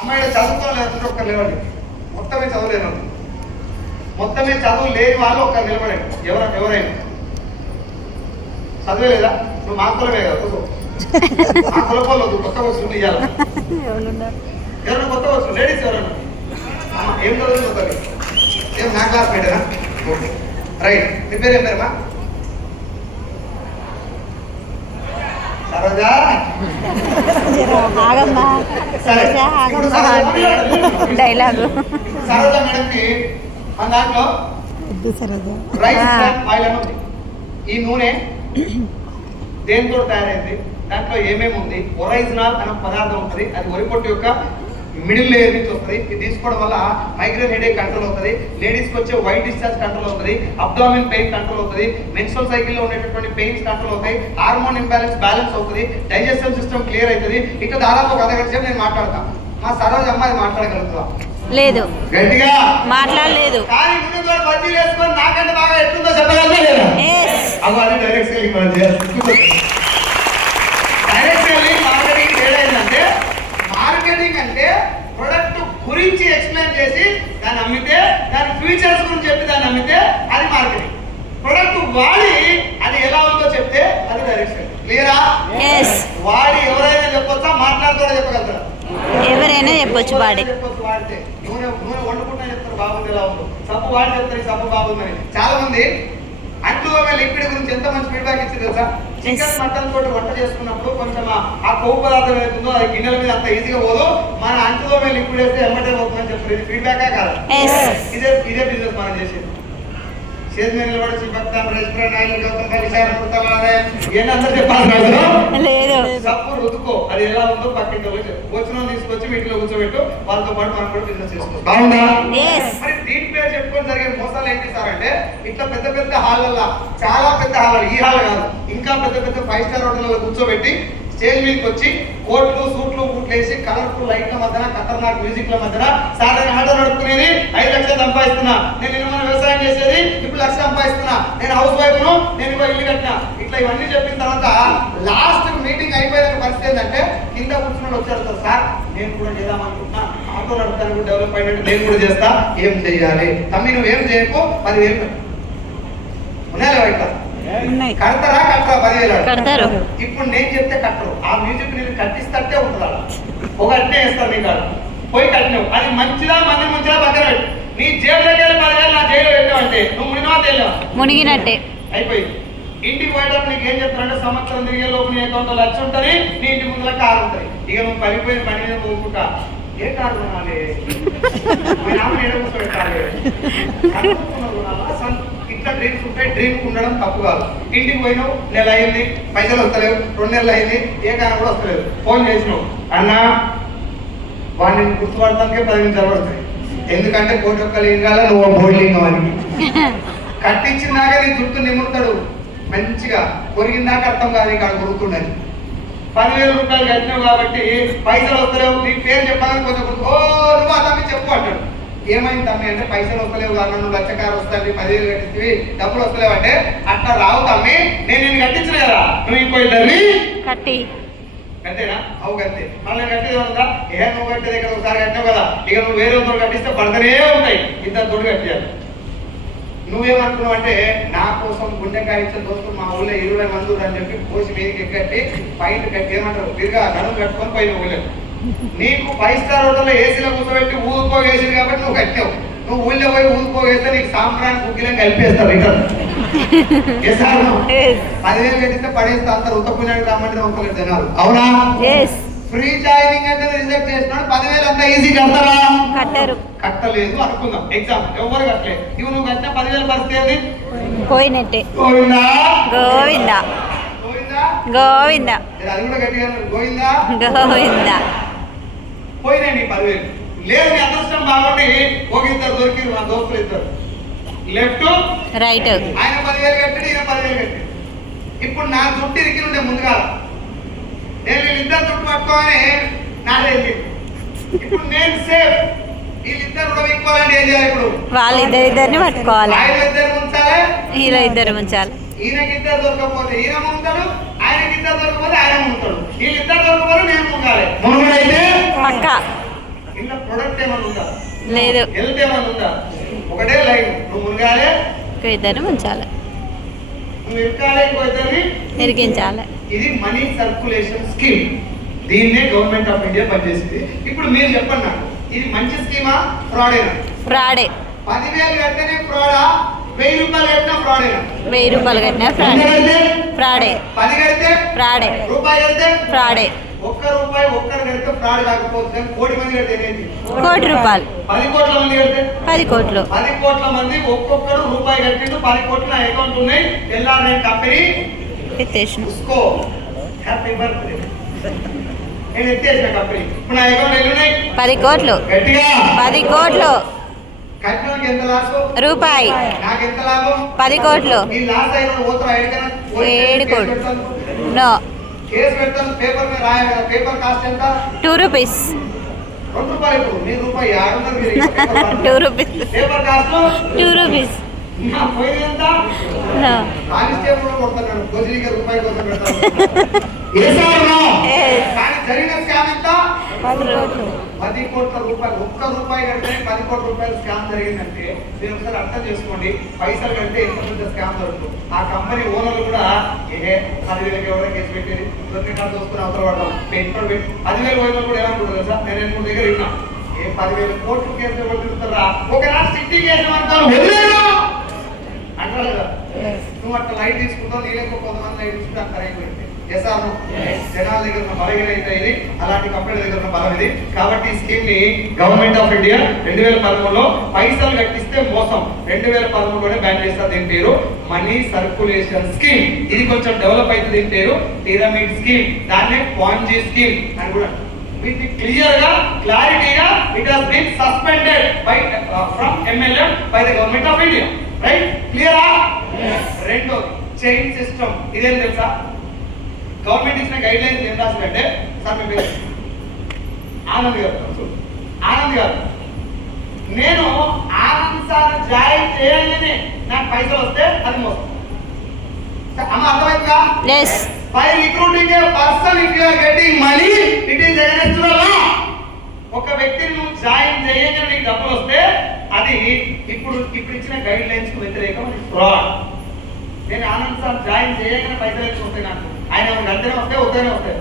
అమ్మాయి చదువుకోలేదు ఒక్కరు లేవండి. మొత్తమే చదువులేను, మొత్తమే చదువు లేని వాళ్ళు ఒక్కరు నిలబడండి. ఎవరైనా చదివే లేదా? నువ్వు మా కులమే కదా, కూర్చో. మా కులపోలేదు, కొత్త వస్తుంది ఇవ్వాలి. ఎవరైనా కొత్త వస్తుంది లేడీస్ ఎవరైనా ఏం చదువుతుంది? ఏం నా క్లాస్ మేటేనా? Okay right. మీ పేరు ఏం పేరమ్మా? సరోజా. డైలాగు సరోజా మేడంకి మన దాంట్లో రైస్ ఆయిల్ అని ఉంది. ఈ నూనె దేంతో తయారైంది, దాంట్లో ఏమేమి ఉంది? ఒరైజినాల్ అనే పదార్థం ఉంటుంది. అది వరి పొట్టు యొక్క మిడిల్ లేయర్ నుంచి వస్తుంది. ఇది తీసుకోవడం వల్ల మైగ్రేన్ హెడేక్ కంట్రోల్ అవుతుంది, లేడీస్కి వచ్చే వైట్ డిశ్చార్జ్ కంట్రోల్ అవుతుంది, అబ్డామిన్ పెయిన్ కంట్రోల్ అవుతుంది, మెన్స్ట్రల్ సైకిల్లో ఉండేటటువంటి పెయిన్స్ కంట్రోల్ అవుతాయి, హార్మోన్ బ్యాలెన్స్ అవుతుంది, డైజెస్టివ్ సిస్టమ్ క్లియర్ అవుతుంది. ఇట్లా దాదాపు ఒక అర్ధగంట సేపు నేను మాట్లాడతాను. మా సరోజ అమ్మాయి మాట్లాడగలుగుతా? లేదు, గట్టిగా మాట్లాడలేదు. కానీ ముందు కూడా బజ్జీ వేసుకొని నాకంటే బాగా ఎట్లుందో చెప్పగలరా లేదా? అవి అది డైరెక్ట్ సెల్లింగ్ మనం చేయాలి. డైరెక్ట్ సెల్లింగ్ మార్కెటింగ్ తేడా ఏంటంటే, మార్కెటింగ్ అంటే ప్రొడక్ట్ గురించి ఎక్స్ప్లెయిన్ చేసి దాన్ని అమ్మితే, దాని ఫీచర్స్ గురించి చెప్పి దాన్ని అమ్మితే అది మార్కెటింగ్. ప్రొడక్ట్ వాడి అది ఎలా ఉందో చెప్తే అది డైరెక్ట్ సెల్లింగ్. క్లియరా? వాడి ఎవరైనా చెప్పొచ్చా? మాట్లాడుతూ చెప్పగలుగుతారా? ఎవరైనా చెప్పొచ్చు. వాడి వాడితే నూనె వండుకుంటా చెప్తారు బాగుంది, ఎలా ఉందో. సబ్బు వాడి చెప్తారు సబ్బు బాగుందని. చాలా మంది అంటుతోమే లిక్విడ్ గురించి ఎంత మంచి ఫీడ్బ్యాక్ ఇచ్చింది తెలుసా? చికెన్ మటన్ తోటి వంట చేసుకున్నప్పుడు కొంచెం ఆ కొవ్వు పదార్థం ఏదైతుందో అది గిన్నెల మీద అంత ఈజీగా పోదు, మన అంటుతోమే లిక్విడ్ వేస్తే ఎమ్మటే పోతుందని చెప్తారు. ఇది ఫీడ్బ్యాకే కాదు, ఇదే బిజినెస్ మనం చేసేది. సబ్బు రుతుకో, అది ఎలా ఉందో పక్కింటి వచ్చిన తీసుకొచ్చి వీటిలో కూర్చోబెట్టు, వాళ్ళతో పాటు మనం కూడా బిజినెస్ చేసుకోవచ్చు. బాగుందా? మరి దీని పేరు చెప్పుకొని జరిగే మోసాలు ఏంటి సార్ అంటే, ఇట్లా పెద్ద పెద్ద హాళ్ళల్లో, చాలా పెద్ద హాల్, ఈ హాల్ కాదు ఇంకా పెద్ద పెద్ద 5 స్టార్ హోటల్లో కూర్చోబెట్టి స్టేజ్ మీదకి వచ్చి కోట్లు సూట్లు బూట్లు వేసి కలర్ఫుల్ లైట్ల మధ్యన ఖతర్నాక్ మ్యూజిక్ల మధ్యన సార్ నేను ఆటో నడుపుకునేది 5 లక్షలు సంపాదిస్తున్నా, నేను మన వ్యవసాయం చేసేది ఇప్పుడు 1 లక్ష సంపాదిస్తున్నా, నేను హౌస్ వైఫ్ ను, నేను ఇల్లు కట్టినా, ఇట్లా ఇవన్నీ చెప్పిన తర్వాత లాస్ట్ మీటింగ్ అయిపోయిన పరిస్థితి ఏంటంటే కింద కూర్చుని వచ్చారు, సార్ నేను కూడా చేద్దామనుకుంటున్నా, ఆటో నడుపుతాను డెవలప్ అయినట్టు నేను కూడా చేస్తా, ఏం చెయ్యాలి? తమ్మి నువ్వు ఏం చేయకు, 10,000 ఉన్నాయా? ఇట్లా కడతారా? కట్టరా? 10,000 కడతారు. ఇప్పుడు నేను చెప్తే కట్టరు. ఆ మ్యూజిక్ నేను కట్టిస్తట్టే ఉంటుంది. అలా ఒక అట్నే వేస్తారు నీ కాదు, పోయి కట్టినావు, అది మంచిదా మంది మంచిదా పక్కన పెట్టు. నీ జేబులోకి వెళ్ళి 10,000 నా జైలు పెట్టావు అంటే నువ్వు మునిగినా తెలియవా? మునిగినట్టే అయిపోయింది. ఇంటికి పోయేటప్పుడు నీకు ఏం చెప్తారంటే, సంవత్సరం తిరిగే లోపు నీ అకౌంట్లో 1,00,000 ఉంటుంది, నీ ఇంటి ముందులో కారు ఉంటుంది. ఇక నువ్వు పడిపోయిన పని మీద పోసుకుంటా, ఏ కారు కొనాలి, నామని ఏడ కూర్చోబెట్టాలి, ఇట్లా డ్రీమ్స్ ఉంటాయి. డ్రీమ్ ఉండడం తప్పు కాదు. ఇంటికి పోయినావు, నెల అయింది, పైసలు వస్తలేవు, 2 నెలలు అయింది, ఏ కారణం కూడా వస్తలేదు, ఫోన్ చేసినావు, అన్నా వాడిని గుర్తుపడటానికే 10 నిమిషాలు పడతాయి. ఎందుకంటే కోటి ఒక్క లింగాల నువ్వు బోర్లింగం అని కట్టించినాక నీ జుట్టు నిముడతాడు మంచిగా, కొరిగిందాక అర్థం కాదు, ఇక్కడ గుర్తుండదు. 10,000 రూపాయలు కట్టినావు కాబట్టి పైసలు వస్తలేవు, నీ పేరు చెప్పాలని కొంచెం ఓ నువ్వు అలా చెప్పు అంటాడు. ఏమైంది తమ్మి అంటే, పైసలు వస్తలేవు కాదు, నువ్వు 1,00,000 కారు వస్తుంది, 10,000 కట్టించి డబ్బులు వస్తలేవు అంటే, అట్లా రావు తమ్మి, నేను కట్టించిన కదా, నువ్వు ఇంకో ఇద్దరిని కట్టి అంతేనా? అవు కట్టే మళ్ళీ కట్టేది ఉందా? నువ్వు కట్టేది ఇక్కడ ఒకసారి కట్టావు కదా, ఇక నువ్వు వేరే తోడు కట్టిస్తే పడతనే ఉంటాయి, ఇద్దరు తోడు కట్టారు. నువ్వేమనుకున్నావు అంటే, నా కోసం గుండెకాయ ఇచ్చిన దోస్తులు మా ఊళ్ళో 20 మంది అని చెప్పి కోసి మీదకి ఎక్కట్టి పైన కట్టి ఏమంటారు తిరిగా నడుము కట్టుకొని పైన ఊళ్ళో నీకు 5 స్టార్ హోటల్లో ఏసీలో కూర్చోబెట్టి ఊదుకోగేసింది కాబట్టి నువ్వు కట్టావు. నువ్వు ఊళ్ళో పోయి ఊదుకోగేస్తే నీకు సాంబ్రాన్ని కుక్కిలం కలిపేస్తారు. రిటర్న్ 10,000 కట్టిస్తే పడేస్తే అంత రుతపుణ్యానికి రమ్మంటే ఒక్కరు జనాలు. అవునా? ఫ్రీ జాయినింగ్ అంటే రిజెక్ట్ చేసినాడు. 10,000 అంత ఈజీ కడతారా? కట్టరు. కట్టలేదు అనుకుందాం, ఎగ్జామ్ ఎవరు కట్టలేదు. ఇవి నువ్వు కట్టిన 10,000 పరిస్థితి పోయినట్టే. గోవిందా గోవిందా గోవిందా గోవిందా. అది కూడా గట్టిగా గోవిందా గోవిందా. పోయినాయి నీ 10,000. లేదు నీ అదృష్టం బాగుండి ఒక ఇద్దరు దొరికిరు, మా దోస్తులు ఇద్దరు, లెఫ్ట్ రైట్, ఆయన 10,000 కట్టాడు, ఈయన 10,000 కట్టాడు. ఇప్పుడు నా చుట్టూ ఇరికి ఉండే ముందుగా నేను వీళ్ళిద్దరు చుట్టూ పట్టుకోని నాదే. ఇప్పుడు నేను సేఫ్, వీళ్ళిద్దరు కూడా విక్కోవాలంటే ఏం చేయాలి? ఇప్పుడు వాళ్ళిద్దరిని పట్టుకోవాలి, ఆయన ఇద్దరు ఉంచాలి, ఇలా ఇద్దరు ఉంచాలి. ఈయనకి ఇద్దరు దొరకపోతే ఈయన ముంతాడు, ఆయనకి ఇద్దరు దొరకపోతే ఆయన ముంతాడు, వీళ్ళిద్దరు దొరకపోతే నేను ముంగాలి. మునుగుడైతే పక్కా ప్రొడక్ట్ ఏమైనా ఉందా? లేదు. హెల్త్ ఏమైనా ఉందా? ఒకటే లైన్, నువ్వు మునగాలే, ఇంకో ఇద్దరిని ఉంచాలి, నువ్వు ఇరకాలే, ఇంకో ఇద్దరిని ఇరికించాలి. ఇది మనీ సర్క్యులేషన్ స్కీమ్. దీన్నే గవర్నమెంట్ ఆఫ్ ఇండియా పనిచేసింది. ఇప్పుడు మీరు చెప్పండి నాకు, ఇది మంచి స్కీమా ఫ్రాడేనా? ఫ్రాడే. 10,000 కడితేనే ఫ్రాడా? 1000 రూపాయలు కట్టినా ఫ్రాడేనా? 1000 రూపాయలు కట్టినా ఫ్రాడే. 10 కడితే ఫ్రాడే. రూపాయి కడితే ఫ్రాడే. ₹1 ఒక్కరు కడితే ఫ్రాడ్ కాకపోతే, కానీ కోటి మంది కడితే ఏమైంది? కోటి రూపాయలు. 10 కోట్ల మంది కడితే 10 కోట్లు. 10 కోట్ల మంది ఒక్కొక్కరు రూపాయి కట్టిండు. 10 కోట్ల నా అకౌంట్ ఉన్నాయి. ఎల్ఆర్ కంపెనీ ఎత్తేసిన. ఉస్కో హ్యాపీ బర్త్డే. నేను ఎత్తేసిన కంపెనీ. ఇప్పుడు నా అకౌంట్ ఎన్ని ఉన్నాయి? 10 కోట్లు. గట్టిగా 10 కోట్లు. కట్టినకి ఎంత లాస్? రూపాయి. నాకు ఎంత లాభం? 10 కోట్లు. ఈ లాస్ అయిన పోతారా? ఎక్కడికైనా 7 కోట్లు. నో. కేసు పెడతాను, పేపర్ మీద రాయాలి కదా. పేపర్ కాస్ట్ ఎంత? 2 రూపీస్. ₹2. ఇప్పుడు మీరు రూపాయి 600. 2 రూపీస్. Paper cost 2 rupees. నా పోయింది ఎంత? నో. కానిస్టేబుల్ కూడా కొడతాను, గోజీగా రూపాయి కోసం పెడతాను. కానీ జరిగిన స్కామ్ ఎంత? 10 కోట్లు. 10 కోట్ల రూపాయలు. ₹1 కడితే 10 కోట్ల రూపాయలు స్కామ్ జరిగిందంటే మీరు ఒకసారి అర్థం చేసుకోండి. పైసలు కడితే ఎంత పెద్ద స్కామ్ జరుగుతుంది. ఆ కంపెనీ ఓనర్లు కూడా 10,000 ఎవరైనా కేసు పెట్టేది, కార్డు చూసుకుని అవసరం పడతాం, పెట్టుబడి పెట్టి 10,000 పోయిన కూడా ఏమనుకుంటారు సార్? నేను మూడు దగ్గర విన్నా, 10,000 కోట్లు కేసు ఎవరు తిరుగుతారా? ఒకనాడు సిటీ కేసు అంటారు, వదిలేరు అంటారు కదా. నువ్వు అట్లా లైట్ తీసుకుంటావు, నీళ్ళకు కొంతమంది లైట్ తీసుకుంటాను కరెక్ట్. జనాల దగ్గర ఉన్న బలం ఏదైతే ఇది, అలాంటి కంపెనీల దగ్గర ఉన్న బలం ఇది. కాబట్టి ఈ స్కీమ్ ని గవర్నమెంట్ ఆఫ్ ఇండియా 2013లో పైసలు కట్టిస్తే మోసం 2013లోనే బ్యాన్ చేస్తారు. దీని పేరు మనీ సర్క్యులేషన్ స్కీమ్. ఇది కొంచెం డెవలప్ అయితే దీని పేరు పిరమిడ్ స్కీమ్, దాన్నే పాంజీ స్కీమ్ అని కూడా. వీటి క్లియర్ గా క్లారిటీగా it has been suspended by from MLM by the government of India. Right? క్లియరా? రెండోది చైన్ సిస్టమ్. ఇదేం తెలుసా? గవర్నమెంట్ ఇచ్చిన గైడ్ లైన్స్ ఏం రాసిందంటే, సార్ మీ పేరు ఆనంద్ గారు. ఆనంద్ గారు, నేను ఆనంద్ సార్ జాయిన్ చేయగానే నాకు పైసలు వస్తే అది మోసం. అమ్మ అర్థమైందా? By recruiting a person, if you are getting money, it is against the law. ఒక వ్యక్తిని నువ్వు జాయిన్ చేయగానే నీకు డబ్బులు వస్తే అది ఇప్పుడు ఇచ్చిన గైడ్ లైన్స్ కు వ్యతిరేకం, అది ఫ్రాడ్. నేను ఆనంద్ సార్ జాయిన్ చేయగానే పైసలు ఎక్కువ వస్తాయి నాకు, ఆయన గంటనే వస్తాయి, వద్దనే వస్తాయి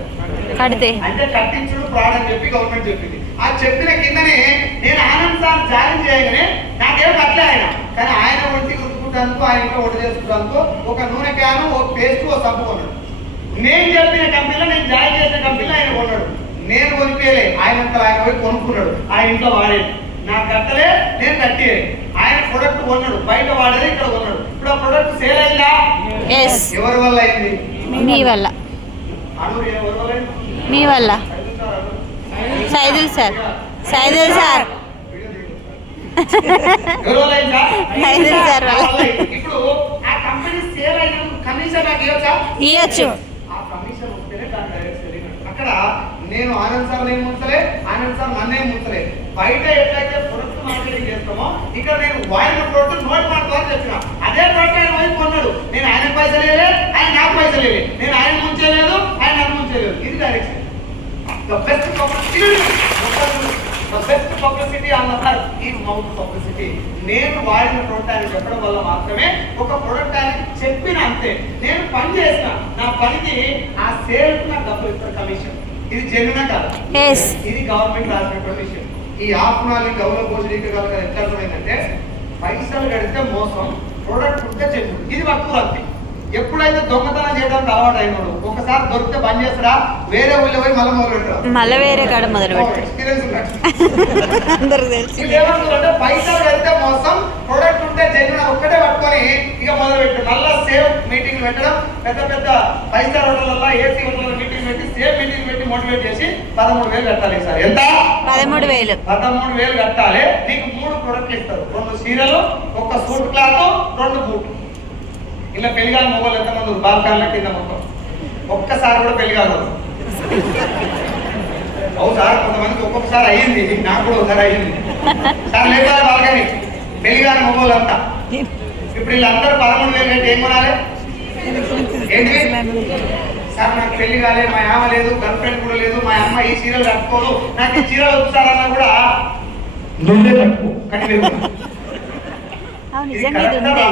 అంటే కట్టించుడు ఫ్రాడ్ అని చెప్పి గవర్నమెంట్ చెప్పింది. ఆ చెప్పిన కిందనే నేను ఆనంద్ సార్ జాయిన్ చేయగానే నాకేం కట్టలే ఆయన, కానీ ఆయన ఒంటి గుర్తుకుంటాను, ఆయన ఇంట్లో వంట చేసుకుంటాను, ఒక నూనె క్యాను, ఒక పేస్ట్, ఒక సబ్బు కొన్నాడు. నేను చెప్పిన కంపెనీలో, నేను జాయిన్ చేసిన కంపెనీలో ఆయన కొన్నాడు. నేను కొనిపేయలే, ఆయనంతా ఆయన పోయి కొనుక్కున్నాడు, ఆయన ఇంట్లో వాడేది. నాకు కట్టలే, నేను కట్టే. ఆయన ప్రొడక్ట్ కొన్నాడు, బయట వాడేది, ఇక్కడ కొన్నాడు. ఇప్పుడు ఆ ప్రొడక్ట్ సేల్ అయిందా? ఎవరి వల్ల అయింది? మీ వల్ల. ఎవరి వల్ల? మీ వల్ల. సైదుల్ సార్. సైదుల్ సార్. ఎవరి వల్ల అయిందా? సైదుల్ సార్ వల్ల. ఇప్పుడు ఆ కంపెనీ సేల్ అయినందుకు కమిషన్ నాకు ఇవ్వచ్చా? ఇవ్వచ్చు. ఆ కమిషన్ వస్తేనే దాని డైరెక్ట్ సెల్లింగ్. అక్కడ నేను ఆనంద్ సార్ ఏం ముంచలే, ఆనంద్ సార్ నన్నేం ముంచలే. బయట ఎట్లయితే ప్రొడక్ట్ మార్కెటింగ్ చేస్తామో ఇక్కడ నేను వాడిన ప్రొడక్ట్ నోట్ మాట ద్వారా చెప్పిన అదే ప్రొడక్ట్ ఆయన వైపు కొన్నాడు. నేను ఆయన పైసలు వేయలే, ఆయన నాకు పైసలు వేయలే. నేను ఆయన ముంచలేదు, ఆయన నన్ను ముంచలేదు. ఇది direct selling. The best publicity on the earth is mouth publicity. నేను వాడిన ప్రొడక్ట్ ఆయన చెప్పడం వల్ల మాత్రమే ఒక ప్రొడక్ట్ ఆయన చెప్పిన అంతే. నేను పని చేసిన, నా పనికి ఆ సేల్ నాకు డబ్బులు ఇస్తారు, కమిషన్. ఇది జెన్యునా కాదా? ఇది గవర్నమెంట్ రాసినటువంటి విషయం. ఈ ఆత్మాలి గౌరవ భోజనీకరణ ఎట్లా అర్థమైందంటే, పైసలు కడితే మోసం, ప్రొడక్ట్ ఉంటే జెన్యున్. ఇది వక్కువ అంతే. ఎప్పుడైతే దొంగతనం చేయడానికి అలవాటు అయినాడు, ఒకసారి దొరికితే బంద్ చేస్తారా, వేరే ఊళ్ళో పోయి మళ్ళీ మొదలు పెట్టారు, మళ్ళీ వేరే కాడ మొదలు పెట్టారు. ఎక్స్పీరియన్స్ అందరికి తెలుసు. ఏమంటారంటే పైసలు కడితే మోసం, ప్రొడక్ట్ ఉంటే జెన్యున్ ఒక్కటే పట్టుకొని ఇక మొదలు పెట్టారు. మళ్ళా సేమ్ మీటింగ్ పెట్టడం, పెద్ద పెద్ద 5 స్టార్ హోటల్లో, ఏసీ హోటల్లో మీటింగ్ పెట్టి, సేమ్ మీటింగ్ పెట్టి మోటివేట్ చేసి 13,000 కట్టాలి సార్. ఎంత? 13,000. 13,000 కట్టాలి. నీకు 3 ప్రొడక్ట్లు ఇస్తారు, 2 చీరలు, 1 సూట్ క్లాత్, 2 బూట్లు. ఇలా పెళ్లిగాలి మొబైల్ ఎంతమంది బాల్కాన్ల కింద మొత్తం ఒక్కసారి కూడా పెళ్లిగాలి అవు సార్. కొంతమందికి ఒక్కొక్కసారి అయ్యింది, నాకు కూడా ఒకసారి అయ్యింది సార్. లేదా బాల్కని పెళ్లిగాలి మొబైల్ అంతా. ఇప్పుడు వీళ్ళందరూ 13,000 కంటే ఏం కొనాలి? ఏంటి సార్, నాకు పెళ్లి కాలేదు, మా అమ్మ లేదు, గర్ల్ ఫ్రెండ్ కూడా లేదు, మా అమ్మ ఈ చీరలు కట్టుకోదు, నాకు ఈ చీరలు వస్తారన్నా కూడా నువ్వే కట్టుకో కట్టి అవును నిజంగా ఇది ఉంది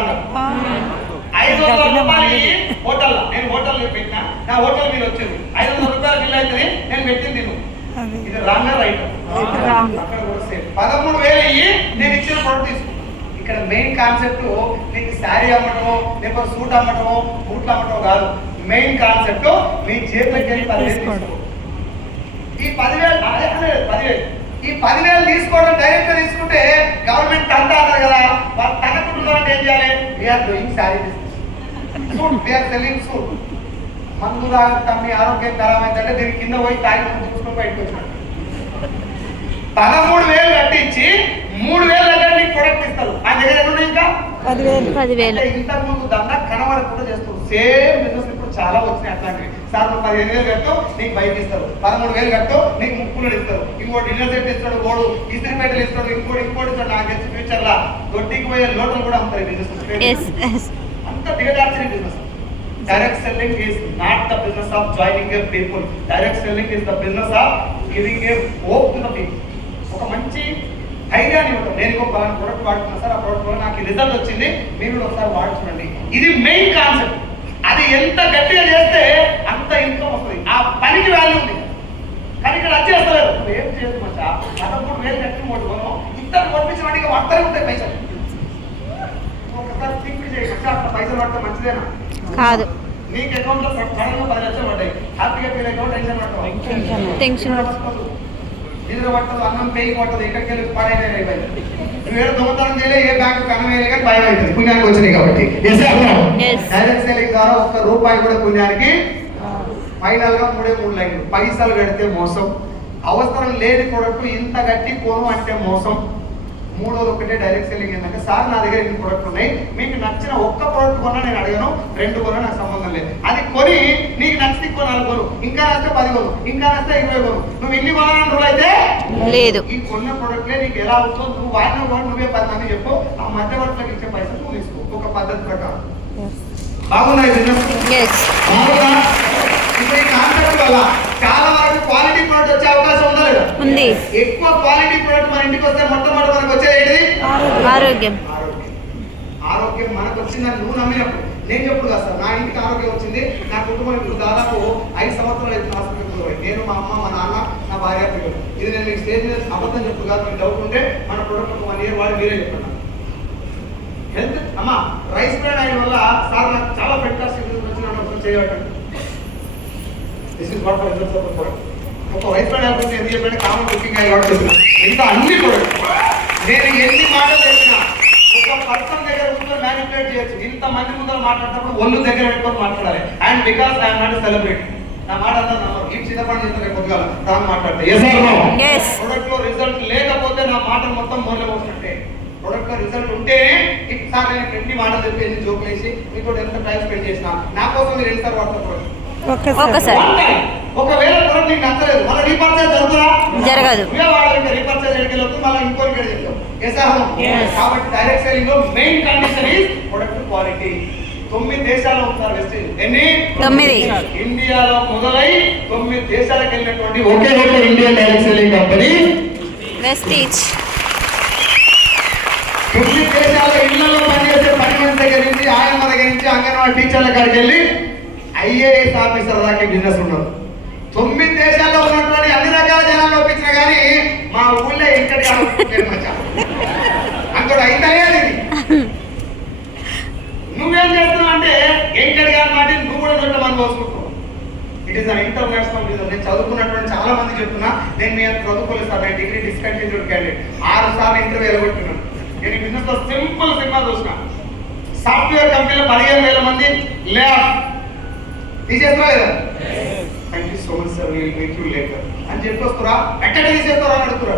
500 రూపాయలు హోటల్ నేను హోటల్ పెట్టినా నా హోటల్ మీరు వచ్చింది 500 రూపాయలు బిల్ అవుతుంది నేను పెట్టింది నువ్వు ఇది రాంగ్ రైట్ అక్కడ కూడా సేమ్ 13,000 అయ్యి నేను ఇచ్చిన ప్రొడక్ట్ తీసుకున్నాను. ఇక్కడ మెయిన్ కాన్సెప్ట్ నీకు శారీ అమ్మటమో లేకపోతే సూట్ అమ్మటమో బూట్లు అమ్మటమో కాదు. మెయిన్ కాన్సెప్ట్ మీ చేతిలోకి వెళ్ళి 10,000 తీసుకోవడం. ఈ 10,000 అదే 10,000 ఈ 10,000 తీసుకోవడం డైరెక్ట్ గా తీసుకుంటే గవర్నమెంట్ తంటా అన్నారు కదా, వాళ్ళు తనకుంటున్నారంటే ఏం చేయాలి? We are doing sari business, suit we are selling suit. మందు తాగుతాం మీ ఆరోగ్యం ఖరాబ్ అయిందంటే దీని కింద పోయి తాగి చూసుకుని బయటకు వచ్చినట్టు 13,000 కట్టించి 3,000 దగ్గర నీకు ప్రొడక్ట్ ఇస్తారు. ఆ దగ్గర ఎక్కడ ఇంకా 10,000 ఇంతకు ముందు దందా కనబడకుండా చేస్తారు. సేమ్ బిజినెస్ ఇప్పుడు చాలా వచ్చినాయి అట్లాంటివి. సార్ 15,000 కట్టు నీకు బైక్ ఇస్తారు, 13,000 కట్టు నీకు ముక్కులు ఇస్తారు, ఇంకోటి డిన్నర్ సెట్ ఇస్తాడు, ఓడు ఇస్త్రీ పెట్టలు ఇస్తాడు, ఇంకోటి ఇస్తాడు. నాకు తెలిసి ఫ్యూచర్ లా దొడ్డికి పోయే లోటలు కూడా అమ్ముతారు బిజినెస్. అంత దిగజార్చిన business. Direct selling is not the business of joining a people. Direct selling is the business of giving a hope to the people. ఒక మంచి ధైర్యాన్ని ఇవ్వడం. నేను ఒక పలానా ప్రోడక్ట్ వాడుతున్నా సార్, ఆ ప్రోడక్ట్ వల్ల నాకు రిజల్ట్ వచ్చింది, మీరు కూడా ఒకసారి వాడుతుండండి. ఇది మెయిన్ కాన్సెప్ట్. అది ఎంత గట్టిగా చేస్తే అంత ఇన్కమ్ వస్తుంది, ఆ పనికి వాల్యూ ఉంది. కానీ ఇక్కడ వచ్చేస్తలేదు, ఏం చేయదు మంచిగా 13,000 కట్టి కొట్టుకోను ఇద్దరు పంపించడానికి వర్తనే ఉంటాయి పైసలు. ఒకసారి థింక్ చేయవచ్చు, అట్లా పైసలు పడితే మంచిదేనా? కాదు. నీకు అకౌంట్ లో సడన్గా 10 లక్షలు పడ్డాయి, హ్యాపీగా ఫీల్ అకౌంట్ టెన్షన్ పడతావు, టెన్షన్ నిద్ర పట్టదు, అన్నం పేయి పట్టదు, ఎక్కడికి వెళ్ళి పడైనా నువ్వు ఏదో దొంగతనం చేయలే, ఏ బ్యాంకు కనవేయలే, కానీ భయం అవుతుంది పుణ్యానికి వచ్చినాయి కాబట్టి. డైరెక్ట్ సెల్లింగ్ ద్వారా ₹1 కూడా పుణ్యానికి. ఫైనల్ గా 3 లైన్లు. పైసలు కడితే మోసం, అవసరం లేని ప్రోడక్ట్ ఇంత గట్టి పోను అంటే మోసం. మూడోది ఒకటే డైరెక్ట్ సెల్లింగ్. ఏంటంటే సార్ నా దగ్గర ఇన్ని ప్రోడక్ట్ ఉన్నాయి, మీకు నచ్చిన ఒక్క ప్రోడక్ట్ కొన్నా నేను అడగను, 2 కొన్నా నాకు సంబంధం లేదు. అది కొని నీకు నచ్చితే 4 కొను, ఇంకా నచ్చితే 10 కొను, ఇంకా నచ్చితే 20 కొను. నువ్వు ఇన్ని కొనాలని రూల్ అయితే లేదు. ఈ కొన్న ప్రోడక్ట్లే నీకు ఎలా అవుతుందో నువ్వు వాడిన కూడా నువ్వే 10 మంది చెప్పు, ఆ మధ్యవర్తులకు ఇచ్చే పైసలు నువ్వు తీసుకో ఒక పద్ధతి ప్రకారం. బాగున్నాయి బిజినెస్ బాగుందా? ఇప్పుడు ఈ కాన్సెప్ట్ వల్ల చాలా వరకు క్వాలిటీ ప్రోడక్ట్ వచ్చే అవకాశం ఉందా లేదా? ఉంది. ఎక్కువ క్వాలిటీ ప్రోడక్ట్ మన ఇంటికి వస్తే మొట్టమొదటి మనకు వచ్చేది ఏంటిది? ఆరోగ్యం. ఆరోగ్యం మనకు వచ్చిందని నువ్వు నమ్మినప్పుడు. నేను చెప్పుడు కదా సార్, నా ఇంటికి ఆరోగ్యం వచ్చింది, నా కుటుంబం ఇప్పుడు దాదాపు 5 సంవత్సరాలు అయితే హాస్పిటల్ పోయి, నేను మా అమ్మ మా నాన్న నా భార్య పిల్లలు. ఇది నేను మీకు స్టేజ్ మీద అబద్ధం చెప్పుడు కాదు, మీకు డౌట్ ఉంటే మన ప్రోడక్ట్ 1 ఇయర్ వాడి మీరే చెప్పండి. హెల్త్ అమ్మ రైస్ బ్రాండ్ అయిన వల్ల సార్ నాకు చాలా ఫెంటాస్టిక్ వచ్చిన చేయబట్టండి. This is what for results of product. ఒక రైస్ బ్రాండ్ అయిపోతే ఎందుకు చెప్పండి, కామన్ కుకింగ్ అయ్యి కాబట్టి ఇంకా అన్ని ప్రోడక్ట్ నేను ఎన్ని మాటలు చెప్పినా ఒక పర్సన్ దగ్గర కూర్చొని మ్యానిపులేట్ చేయొచ్చు. ఇంత మంది ముందర మాట్లాడేటప్పుడు ఒళ్ళు దగ్గర పెట్టుకొని మాట్లాడాలి. And because I'm not celebrity, నా మాట అంతా నమ్మరు. ఈ చిన్నపడి చేస్తే కొద్దిగా రాంగ్ మాట్లాడితే ప్రొడక్ట్ లో రిజల్ట్ లేకపోతే నా మాటలు మొత్తం మొదలు పోసినట్టే. ప్రొడక్ట్ లో రిజల్ట్ ఉంటే సార్ నేను ఎన్ని మాటలు చెప్పి ఎన్ని జోకులు వేసి మీతో ఎంత టైం స్పెండ్ చేసిన నా కోసం మీరు ఎన్నిసార్లు వాడతారు ప్రోడక్ట్? ఒకవేళ ప్రోడక్ట్ నీకు నచ్చలేదు మళ్ళీ రీపర్చేజ్ జరుగుతుందా? జరగదు. రీపర్చేజ్ ఎక్కడికి మళ్ళీ ఇంకోటి చెప్తాం. కాబట్టి డైరెక్ట్ సెల్లింగ్ లో main condition is product quality. 9 దేశాల్లో ఉంటారు వెస్టేజ్. ఎన్ని? 9. ఇండియాలో మొదలై 9 దేశాలకు వెళ్ళినటువంటి ఒకే ఒక ఇండియన్ డైరెక్ట్ సెల్లింగ్ కంపెనీ వెస్టేజ్. 9 దేశాల్లో ఇళ్లలో పనిచేసే పని మంది దగ్గర నుంచి ఆయమ్మ దగ్గర నుంచి అంగన్వాడీ టీచర్ల కాడికి వెళ్ళి IAS ఆఫీసర్ దాకా బిజినెస్ ఉండదు. 9 దేశాల్లో ఉన్నటువంటి అన్ని రకాల జనాలు ఒప్పించిన కానీ మా ఊళ్ళో ఎక్కడికి అంతటి అయితలేదు. నువ్వేం చేస్తున్నావు అంటే ఎక్కడి మాట నువ్వు కూడా దొడ్డ మంది పోసుకుంటున్నావు. It is an international business. నేను చదువుకున్నటువంటి చాలా మంది చెప్తున్నా, నేను మీ చదువుకోలేదు సార్, నేను డిగ్రీ డిస్కంటిన్యూడ్ క్యాండిడేట్, 6 సార్లు ఇంటర్వ్యూ ఎలగొట్టున్నాను. నేను బిజినెస్ లో సింపుల్ సినిమా చూసిన. సాఫ్ట్వేర్ కంపెనీలో 15,000 మంది లే ఆఫ్ తీసేస్తారా లేదా? Thank you so much sir, will meet you later అని చెప్పి వస్తురా, ఎక్కడ తీసేస్తారా అని అడుగుతురా.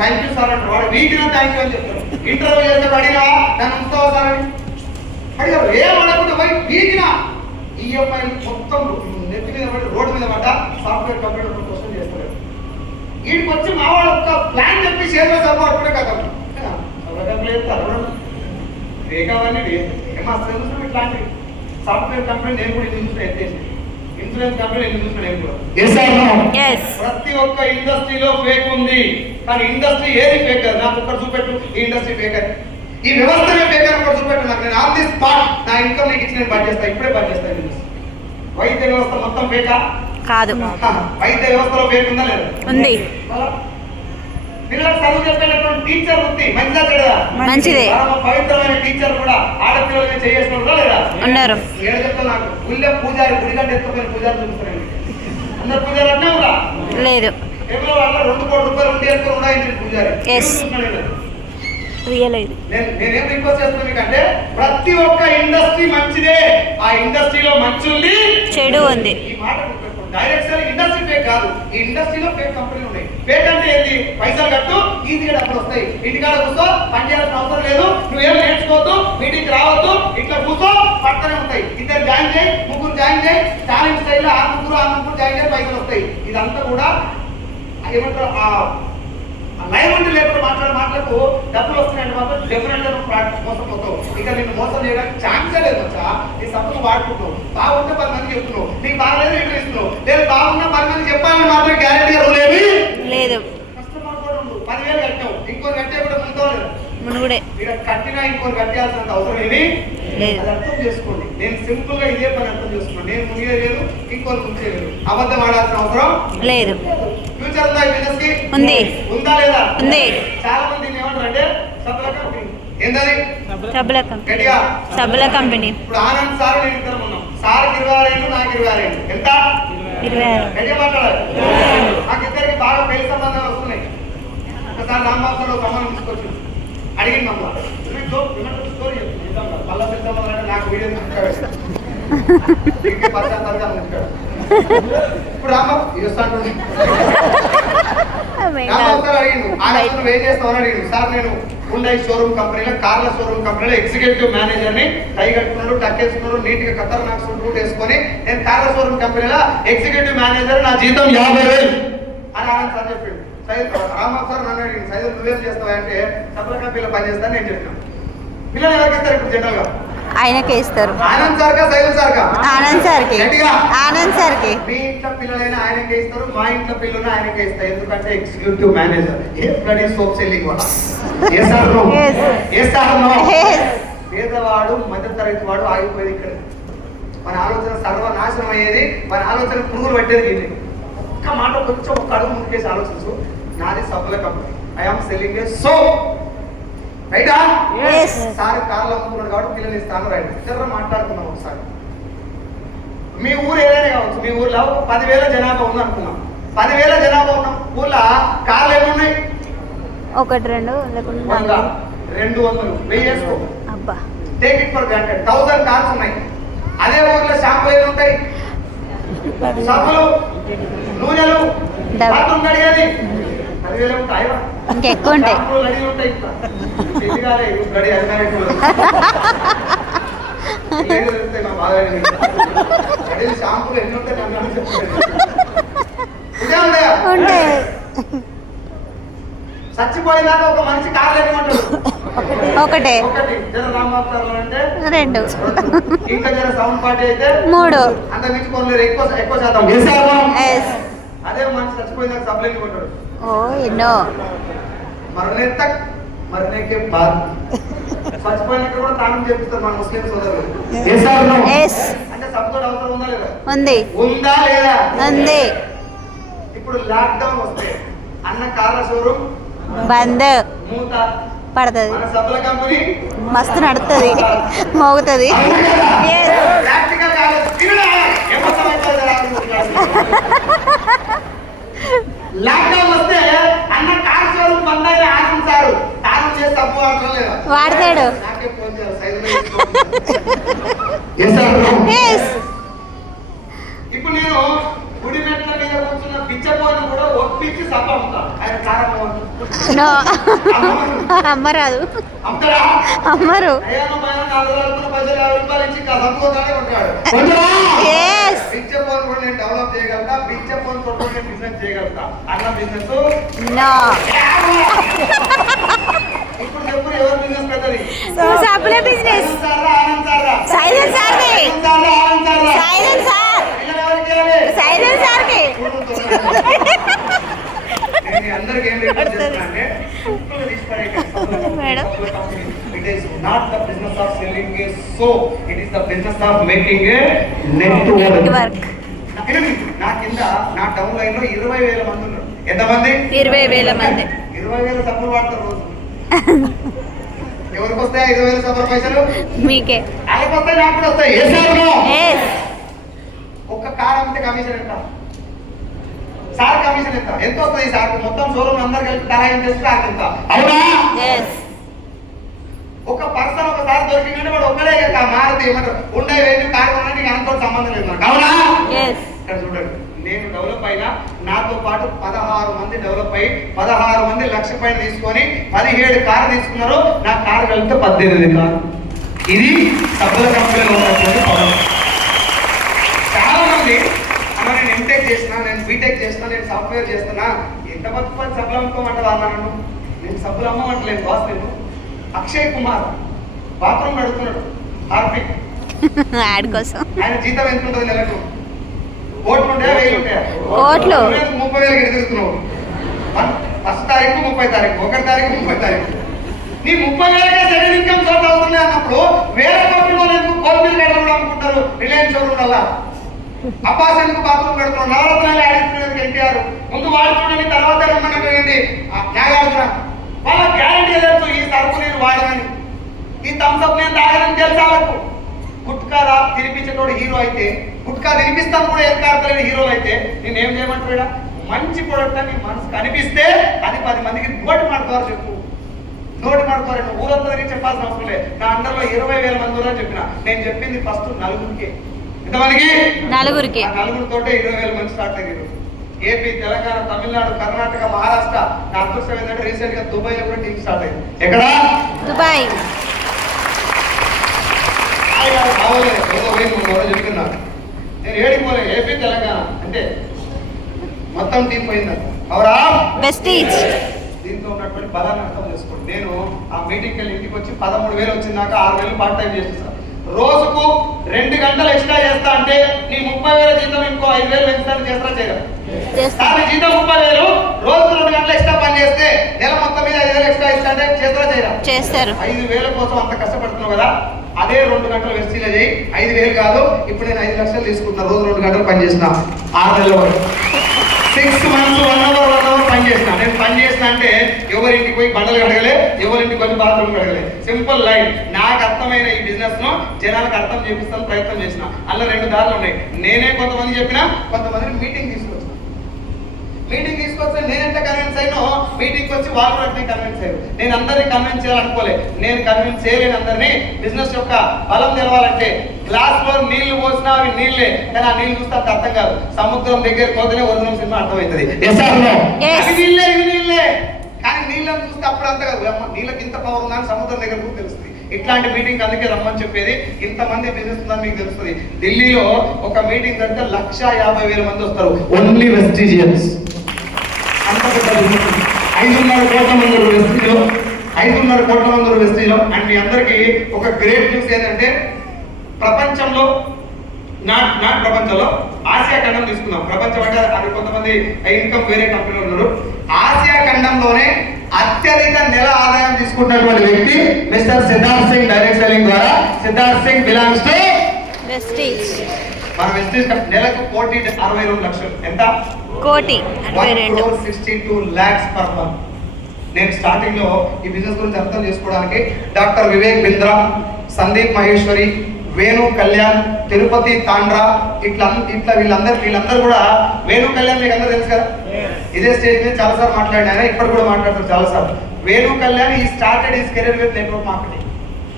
థ్యాంక్ యూ సార్ అంటే వాడు వీకినా థ్యాంక్ యూ అని చెప్తారు. ఇంటర్వ్యూ చేస్తే అడిగినా దాన్ని ఉంచుతావా సార్ అని అడిగారు. ఏం అడగకుండా పోయి వీకినా EMI మొత్తం నెత్తి మీద పడి రోడ్డు మీద పడ్డ సాఫ్ట్వేర్ కంపెనీ క్వశ్చన్ చేస్తారు. వీడికి వచ్చి మా వాళ్ళ ఒక ప్లాన్ చెప్పి షేర్లో సపోర్ట్ కూడా కదా ఏకావన్నీ ఏమో ఇట్లాంటి సాఫ్ట్వేర్ కంపెనీ నేను కూడా చూసిన ఎత్తేసి ఇన్సూరెన్స్ కంపెనీ ఎందుకు చూసినా నేను కూడా ఎస్ ఆర్ నో ఎస్ ప్రతి ఒక్క ఇండస్ట్రీలో ఫేక్ ఉంది కానీ ఇండస్ట్రీ ఏది ఫేక్ కాదు నాకు ఒక్కటి చూపెట్టు ఈ ఇండస్ట్రీ ఫేక్ అని ఈ వ్యవస్థనే ఫేక్ అని ఒకటి చూపెట్టు నాకు నేను ఆన్ ది స్పాట్ నా ఇన్కమ్ నీకు ఇచ్చి నేను బంద్ చేస్తా ఇప్పుడే బంద్ చేస్తాను వైద్య వ్యవస్థ మొత్తం ఫేకా కాదు వైద్య వ్యవస్థలో ఫేక్ ఉందా లేదా ఉంది పిల్లలకు చదువు చెప్పేటటువంటి టీచర్ వృత్తి మంచిదా చెడదా మంచిదే పవిత్రమైన టీచర్ కూడా ఆడపిల్లలకి చేసిన లేదా ఉన్నారు ఏడు చెప్తా నాకు గుళ్ళ పూజారి గుడి కంటే ఎత్తుకుపోయిన పూజారి చూపిస్తాను అందరు పూజారి అంటే ఉందా లేదు కేవలం వాళ్ళ 2 కోట్ల రూపాయలు ఉండి ఎక్కువ ఉన్నాయని పూజారి Yes. రియల్ ఇది నేనేం రిక్వెస్ట్ చేస్తున్నాను మీకంటే ప్రతి ఒక్క ఇండస్ట్రీ మంచిదే ఆ ఇండస్ట్రీలో మంచి ఉంది చెడు ఉంది ఈ మాట డైరెక్ట్ ఇండస్ట్రీ ఫేక్ కాదు ఈ ఇండస్ట్రీలో ఫేక్ కంపెనీలు ఉన్నాయి ఫేక్ అంటే ఏంటి పైసలు కట్టు ఈజీగా డబ్బులు వస్తాయి ఇంటికాడ కూర్చో పని చేయాల్సిన అవసరం లేదు నువ్వేం నేర్చుకోవద్దు మీటింగ్ రావద్దు ఇట్లా కూర్చో పక్కనే ఉంటాయి ఇద్దరు జాయిన్ చేయి ముగ్గురు జాయిన్ చేయి టాలెంట్ స్టైల్లో ఆ ముగ్గురు జాయిన్ చేయి పైసలు వస్తాయి ఇదంతా కూడా ఏమంటారు ఆ లైవ్ అంటే లేకుండా మాట్లాడకు డబ్బులు వస్తున్నాయంటే మాత్రం డెఫినెట్ గా మోసం పోతావు ఇక నిన్ను మోసం చేయడానికి ఛాన్సే లేదు వచ్చా నీ సబ్బును వాడుకుంటావు బాగుంటే 10 మందికి చెప్తున్నావు నీకు బాగాలేదు ఎక్కడ ఇస్తున్నావు లేదు బాగున్నా 10 మంది చెప్పాలని మాత్రం గ్యారెంటీగా రూలేమి లేదు కస్టమర్ కూడా ఉండు 10,000 కట్టావు ఇంకోటి కట్టే కూడా ముందుతావు లేదు మునుగుడే ఇక్కడ కట్టినా ఇంకోటి కట్టాల్సినంత అవసరం ఏమి లేదు అది అర్థం చేసుకోండి నేను సింపుల్ గా ఇదే పని అర్థం చేసుకున్నాను నేను మునిగేయలేదు ఇంకోటి ముంచేయలేదు అబద్ధం ఆడాల్సిన అవసరం లేదు ఫ్యూచర్ ఉందా ఈ బిజినెస్ కి ఉంది ఉందా లేదా ఉంది చాలా మంది ఏమంటారు అంటే సప్లై కంపెనీ ఏంటది సబ్బుల కంపెనీ గట్టిగా సబ్బుల కంపెనీ ఇప్పుడు ఆనంద్ సార్ నేను ఇద్దరం ఉన్నాం సార్ 26 ఏళ్ళు నాకు 26 ఏళ్ళు ఎంత 26 గట్టిగా మాట్లాడాలి నాకు ఇద్దరికి బాగా పెళ్లి సంబంధాలు వస్తున్నాయి ఒకసారి రాంబాబు సార్ ఒక సంబంధం తీసుకొచ్చి అడిగింది అమ్మ స్టోరీ చెప్తాను మళ్ళా పెళ్లి సంబంధాలు అంటే నాకు వీడియో ఇంకా ఇప్పుడు రాంబాబు ఇస్తాను అడిగిండు ఆనంద్ నువ్వు ఏం చేస్తావు అడిగిండు సార్ నేను హుండై షోరూమ్ కంపెనీలో కార్ల షోరూమ్ కంపెనీలో ఎగ్జిక్యూటివ్ మేనేజర్ ని టై కట్టుకున్నారు టక్కేసుకున్నారు నీట్ గా ఖతర్ నాకు సూట్ వేసుకొని నేను కార్ల షోరూమ్ కంపెనీలో ఎగ్జిక్యూటివ్ మేనేజర్ నా జీతం 50,000 అని ఆనంద్ సార్ చెప్పిండు రాంబాబు సార్ నన్ను అడిగింది సైదు నువ్వేం చేస్తావు అంటే సప్లై కంపెనీలో పనిచేస్తాను నేను చెప్పిన పిల్లలు ఎవరికి ఇస్తారు ఇప్పుడు జనరల్ గా ఆయనకే ఇస్తారు ఆనంద్ సార్ కా సైదు సార్ కా ఆనంద్ సార్కి ఆనంద్ సార్కి మీ ఇంట్లో పిల్లలైనా ఆయనకే ఇస్తారు మా ఇంట్లో పిల్లలు ఆయనకే ఇస్తారు ఎందుకంటే ఎగ్జిక్యూటివ్ మేనేజర్ ఏ బ్లడీ సోప్ సెల్లింగ్ వల్ల ఏ సార్ నో ఏ సార్ నో పేదవాడు మధ్యతరగతి వాడు ఆగిపోయేది ఇక్కడ మన ఆలోచన సర్వనాశనం అయ్యేది మన ఆలోచన పురుగులు పట్టేది ఇది ఒక్క మాట కొంచెం ఒక్క అడుగు ముందుకేసి ఆలోచించు నాది సబ్బుల company I'm selling a soap రైటా సార్ కార్లో అమ్ముకున్నాడు కాబట్టి పిల్లలు ఇస్తాను రైట్ ఇద్దరు మాట్లాడుకున్నాం ఒకసారి మీ ఊరు ఏదైనా కావచ్చు మీ ఊర్లో 10,000 జనాభా ఉంది అనుకున్నాం 10,000 జనాభా ఉన్న ఊర్లో కార్లు ఎన్ని ఉన్నాయి 1 2 లేకుండా 200 1000 వేసుకో అబ్బా take it for granted 1000 cars ఉన్నాయి అదే ఊర్లో షాంపులు ఎన్ని ఉంటాయి షాంపులు నూనెలు బాత్రూమ్ కడిగేది 10,000 ఉంటాయి ఇంకెక్కువ ఉంటాయి షాంపులు ఎన్ని ఉంటాయి చచ్చిపోయినాక ఒక మనిషి కార్లు ఎన్ని ఉంటాడు ఒకటే ఒకటి జర రాంబాబు అంటే 2 ఇంకా జర సౌండ్ పార్టీ అయితే 3 అంత మించుకోలేదు ఎక్కువ శాతం అదే మనిషి చచ్చిపోయినాక సప్లై కొంటాడు ఓ ఎన్నో మరణే తక్ మరణే కే బాద్ చచ్చిపోయినాక కూడా తానం చేపిస్తారు మన ముస్లిం సోదరులు అంటే సబ్తోడు అవసరం ఉందా లేదా ఉంది ఉందా లేదా ఉంది ఇప్పుడు లాక్డౌన్ వస్తే అన్న కార్ల షోరూమ్ బంద్ మూత పడుతుంది మన సబ్బుల కంపెనీ మస్తు నడుతుంది మోగుతుంది ప్రాక్టికల్ కాలేదు లాక్డౌన్ వస్తే అన్న కార్ షోరూమ్ బంద్ అయిన ఆశించారు తాను చేసి తప్పు వాడటం లేదా వాడతాడు నాకే ఫోన్ చేయాలి ఇప్పుడు నేను గుడి మెట్ల మీద కూర్చున్న పిచ్చపోను కూడా ఒప్పించి సబ్బు అమ్ముతా ఆయన కారణం అమ్మరాదు అమ్ముతారా అమ్మరు అయ్యాను పైన 4,000 రూపాయలు ఇచ్చి సబ్బుకోతానే ఉంటాడు పిచ్చపోను కూడా నేను డెవలప్ చేయగలుగుతా పిచ్చపోను తోటి నేను బిజినెస్ చేయగలుగుతా అన్న బిజినెస్ ఇప్పుడు చెప్పు ఎవరు బిజినెస్ పెద్దది సబ్బుల business Anand sir silence sir Anand sir silence sir పిల్లలు ఎవరికి అందరికి ఏం రిక్వెస్ట్ చేస్తున్నా అంటే సింపుల్ గా తీసి పడేయండి. Madam. It is not the business of selling a soap, it is the business of making a network. Network నా కింద నా టౌన్ లైన్ లో 20,000 మంది ఉన్నారు. ఎంతమంది? 20,000 మంది. 20,000 సబ్బులు వాడతారు రోజు. ఎవరికి వస్తాయి 5,000 సబ్బుల పైసలు? మీకే. వాళ్ళకి వస్తాయి, నాకు కూడా వస్తాయి. ఏ సార్ Yes. ఒక్క కార్ అమ్మితే కమిషన్ ఎంత? సార్ కమిషన్ ఎంత? ఎంత వస్తుంది సార్? మొత్తం షోరూమ్ అందరు కలిపి తరాయి చేస్తే సార్ ఎంత? అవునా? Yes. ఒక పర్సన్ ఒకసారి దొరికిందంటే వాడు ఒక్కడే మారుతి ఏమంటారు ఉండే వేలు కారు ఉన్నా నీకు అంతతో సంబంధం లేదు నాకు. అవునా? Yes. ఇక్కడ చూడండి, నేను డెవలప్ అయినా నాతో పాటు 16 మంది డెవలప్ అయ్యి 16 మంది లక్ష పైన తీసుకొని 17 కార్లు తీసుకున్నారు. నా కారు కలిపితే 18 కారు. ఇది సబ్బుల కంపెనీలో ఉన్నటువంటి పవర్. చాలా మంది అన్న నేను ఎంటెక్ చేసిన, నేను బీటెక్ చేసిన, నేను సాఫ్ట్వేర్ చేస్తున్నా, ఎంత బతుకుని సబ్బులు అమ్ముకోమంటారు అన్నాను. నేను సబ్బులు అమ్మమంటలేను బాస్. నేను అక్షయ్ కుమార్ బాత్రూమ్ కడుతున్నాడు, హార్పిక్. యాడ్ కోసం. ఆయన జీతం ఎంత ఉంటుంది నెలకు? కోట్లు ఉంటాయా 1000 ఉంటాయా? కోట్లు. 30,000 ఎదుగుతున్నావు. ఫస్ట్ తారీఖు 30 తారీఖు, 1 తారీఖు 30 తారీఖు. నీ 30,000 సెకండ్ ఇన్కమ్ సోర్స్ అవుతుంది అన్నప్పుడు వేరే కోట్లు ఎందుకు కోల్పీలు కట్టడం అనుకుంటారు? రిలయన్స్ షోరూమ్ వల్ల అబ్బాసన్కు బాత్రూమ్ కడుతున్నాడు. నవరత్నాలు ఆడిస్తున్నారు ఎన్టీఆర్. ముందు వాడు చూడండి, తర్వాత రమ్మన్నటువంటి నాగార్జున. వాళ్ళ గ్యారంటీ తెలుసు ఈ సరుకు నేను వాడనని, ఈ థమ్స్అప్ నేను తాగనని తెలుసా వాళ్ళకు. గుట్కా తినిపించేటోడు హీరో అయితే, గుట్కా తినిపిస్తాను కూడా ఏం కాడలేని హీరోలు అయితే నేనేం చేయమంటాడు? మంచి ప్రొడక్ట్ అని మనసు కనిపిస్తే అది 10 మందికి నోటి మాడుకోవాలి చెప్పు. నోటి మాడుకోవాలి. నువ్వు ఊరంతా తిరిగి చెప్పాల్సిన అవసరం లేదు. నా అండర్లో 20,000 మంది ఉన్నారని చెప్పిన. నేను చెప్పింది ఫస్ట్ నలుగురికి. ఎంతమందికి? నలుగురికి. 4తోటే 20,000 మంది స్టార్ట్ అయ్యారు. ఏపీ, తెలంగాణ, తమిళనాడు, కర్ణాటక, మహారాష్ట్ర. నా అదృష్టం ఏంటంటే రీసెంట్ గా దుబాయ్ లో కూడా టీమ్ స్టార్ట్ అయింది. ఎక్కడ? దుబాయ్. చెప్తున్నారు నేను ఏడిపోలే. ఏపీ, తెలంగాణ అంటే మొత్తం టీం పోయిందంట. అవరా వెస్టీజ్. దీంతో ఉన్నటువంటి బలాన్ని అర్థం చేసుకోండి. నేను ఆ మీటింగ్కి వెళ్ళి ఇంటికి వచ్చి 13,000 వచ్చిందాక 6,000 పార్ట్ టైం చేసేసాను. రోజుకు 2 గంటలు ఎక్స్ట్రా చేస్తా అంటే నీ 30,000 జీతం ఇంకో 5,000 పెంచుతాను. చేస్తారా చేయరా? నీ జీతం 30,000, రోజుకు 2 గంటలు ఎక్స్ట్రా పని చేస్తే నెల మొత్తం మీద 5,000 ఎక్స్ట్రా ఇస్తా అంటే చేస్తారా చేయరా? చేస్తారు. 5,000 కోసం అంత కష్టపడుతున్నావు కదా, అదే 2 గంటలు వెస్టీలో చేయి. 5,000 కాదు, ఇప్పుడు నేను 5 లక్షలు తీసుకుంటున్నా. రోజు 2 గంటలు పని చేసిన 6 నెలల వరకు 6 మంత్స్ 1 అవర్ పని చేసిన. నేను పని చేసిన అంటే ఎవరింటికి పోయి బండలు కడగలే, ఎవరింటికి పోయి బాత్రూమ్ కడగలే. Simple line. నాకు అర్థమైన ఈ బిజినెస్ ను జనాలకు అర్థం చేపిస్తాను ప్రయత్నం చేసిన. అందులో 2 దారులు ఉన్నాయి. నేనే కొంతమంది చెప్పినా, కొంతమందిని మీటింగ్ తీసుకొచ్చిన. మీటింగ్ తీసుకొస్తే నేను ఎంత కన్విన్స్ అయినో మీటింగ్ వచ్చి వాళ్ళు కూడా కన్విన్స్ అయ్యారు. నేను అందరినీ కన్విన్స్ చేయాలనుకోలే. నేను కన్విన్స్ చేయలేని అందరినీ. బిజినెస్ యొక్క బలం తెలవాలంటే గ్లాస్ లో నీళ్లు పోసినా అవి నీళ్లే, కానీ ఆ నీళ్లు చూస్తే అంత అర్థం కాదు. సముద్రం దగ్గర పోతేనే ఒరిజినల్ సినిమా అర్థమవుతుంది. అవి నీళ్లే, ఇవి నీళ్లే, కానీ నీళ్ళని చూస్తే అప్పుడు అంత కాదు. నీళ్ళకి ఇంత పవర్ ఉందని సముద్రం దగ్గర కూడా తెలుస్తుంది. ఇట్లాంటి మీటింగ్ అందుకే రమ్మని చెప్పేది. ఇంతమంది బిజినెస్ ఉందని మీకు తెలుస్తుంది. ఢిల్లీలో ఒక మీటింగ్ జరిగితే 150,000 మంది వస్తారు. ఓన్లీ వెస్టీజియన్స్. 5.5 కోట్ల మంది వెస్టీజ్లో, 5.5 కోట్ల మంది వెస్టీజ్లో. అండ్ మీ అందరికీ ఒక గ్రేట్ న్యూస్ ఏంటంటే ప్రపంచంలో ప్రపంచంలో ఆసియా ఖండం తీసుకుందాం. ప్రపంచం అంటే అది కొంతమంది ఇన్కమ్ వేరే కంపెనీలు ఉన్నారు. ఆసియా ఖండంలోనే అత్యధిక నెల ఆదాయం తీసుకుంటున్నటువంటి వ్యక్తి mister Siddharth Singh. Direct selling ద్వారా Siddharth Singh belongs to Vestige. మన వెస్టీజ్ నెలకు 1,62 లక్షలు. ఎంత? 1,62 lakhs per month. నేను స్టార్టింగ్ లో ఈ బిజినెస్ గురించి అర్థం చేసుకోవడానికి డాక్టర్ వివేక్ బింద్రా, సందీప్ మహేశ్వరి, వేణు కళ్యాణ్, తిరుపతి తాండ్రా, ఇట్లా వీళ్ళందరూ కూడా. వేణు కళ్యాణ్ మీకు అందరూ తెలుసు కదా, ఇదే స్టేజ్ మీద చాలాసార్లు మాట్లాడినా, ఇప్పుడు కూడా మాట్లాడతారు చాలాసార్లు. వేణు కళ్యాణ్ ఈ started his career with network marketing.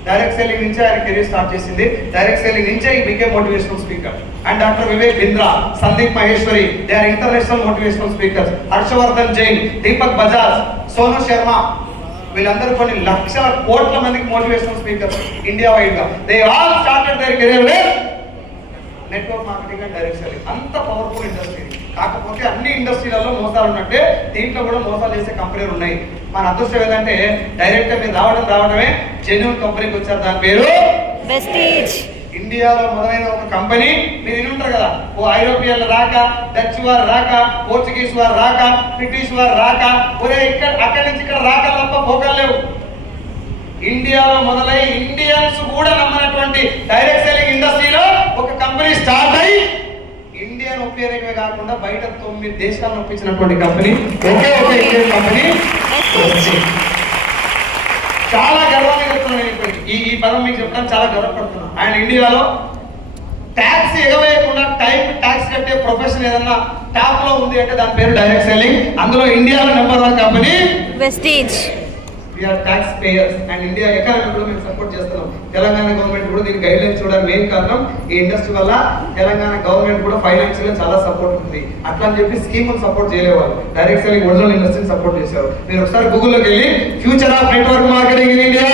Direct selling నుంచే ఆయన కెరీర్ స్టార్ట్ చేసింది. డైరెక్ట్ సెల్లింగ్ నుంచే ఈ became motivational speaker. And doctor Vivek Bindra, Sandeep Maheshwari, they are international motivational speakers. Harshvardhan Jain, Deepak Bajaj, Sonu Sharma, వీళ్ళందరూ కొన్ని లక్షల కోట్ల మందికి మోటివేషనల్ స్పీకర్స్ ఇండియా వైడ్ గా. They all started their career with network marketing and direct selling. అంత పవర్ఫుల్ ఇండస్ట్రీ. కాకపోతే అన్ని ఇండస్ట్రీలలో మోసాలు ఉన్నట్టే దీంట్లో కూడా మోసాలు చేసే కంపెనీలు ఉన్నాయి. మన అదృష్టం ఏంటంటే డైరెక్ట్ గా మీరు రావడమే జెన్యూన్ కంపెనీకి వచ్చారు. దాని పేరు వెస్టీజ్. ఇండియాలో మొదలైన ఒక కంపెనీ మీరు వినుంటారు కదా, ఓ ఐరోపియన్లు రాక, డచ్ వారు రాక, పోర్చుగీస్ వారు రాక, బ్రిటిష్ వారు రాక, ఒరే ఇక్కడ అక్కడి నుంచి ఇక్కడ రాక తప్ప పోకలేవు. ఇండియాలో మొదలై ఇండియన్స్ కూడా నమ్మనటువంటి డైరెక్ట్ సెల్లింగ్ ఇండస్ట్రీలో ఒక కంపెనీ స్టార్ట్ అయ్యి ఇండియన్ ఉపయోగమే కాకుండా బయట 9 దేశాలను ఒప్పించినటువంటి కంపెనీ ఒకే ఒక ఇండియన్ కంపెనీ. చాలా గర్వంగా చెప్తున్నాను ఇప్పటికి, ఈ పదం మీకు చెప్పడానికి చాలా గర్వపడుతున్నాను. అండ్ ఇండియాలో ట్యాక్స్ ఎగవేయకుండా టైం ట్యాక్స్ కట్టే ప్రొఫెషన్ ఏదన్నా టాప్ లో ఉంది అంటే దాని పేరు డైరెక్ట్ సెల్లింగ్. అందులో ఇండియాలో #1 company Vestige. We are taxpayers and India economy కూడా మేము సపోర్ట్ చేస్తున్నాం. తెలంగాణ గవర్నమెంట్ కూడా దీనికి గైడ్ లైన్స్ చూడడానికి మెయిన్ కారణం ఈ ఇండస్ట్రీ వల్ల తెలంగాణ గవర్నమెంట్ కూడా ఫైనాన్షియల్ గా చాలా సపోర్ట్ ఉంది. అట్లా అని చెప్పి స్కీమ్ సపోర్ట్ చేయలేవాళ్ళు, డైరెక్ట్ సెల్లింగ్ ఒరిజినల్ ఇండస్ట్రీని సపోర్ట్ చేశారు. మీరు ఒకసారి గూగుల్లోకి వెళ్ళి future of network marketing in India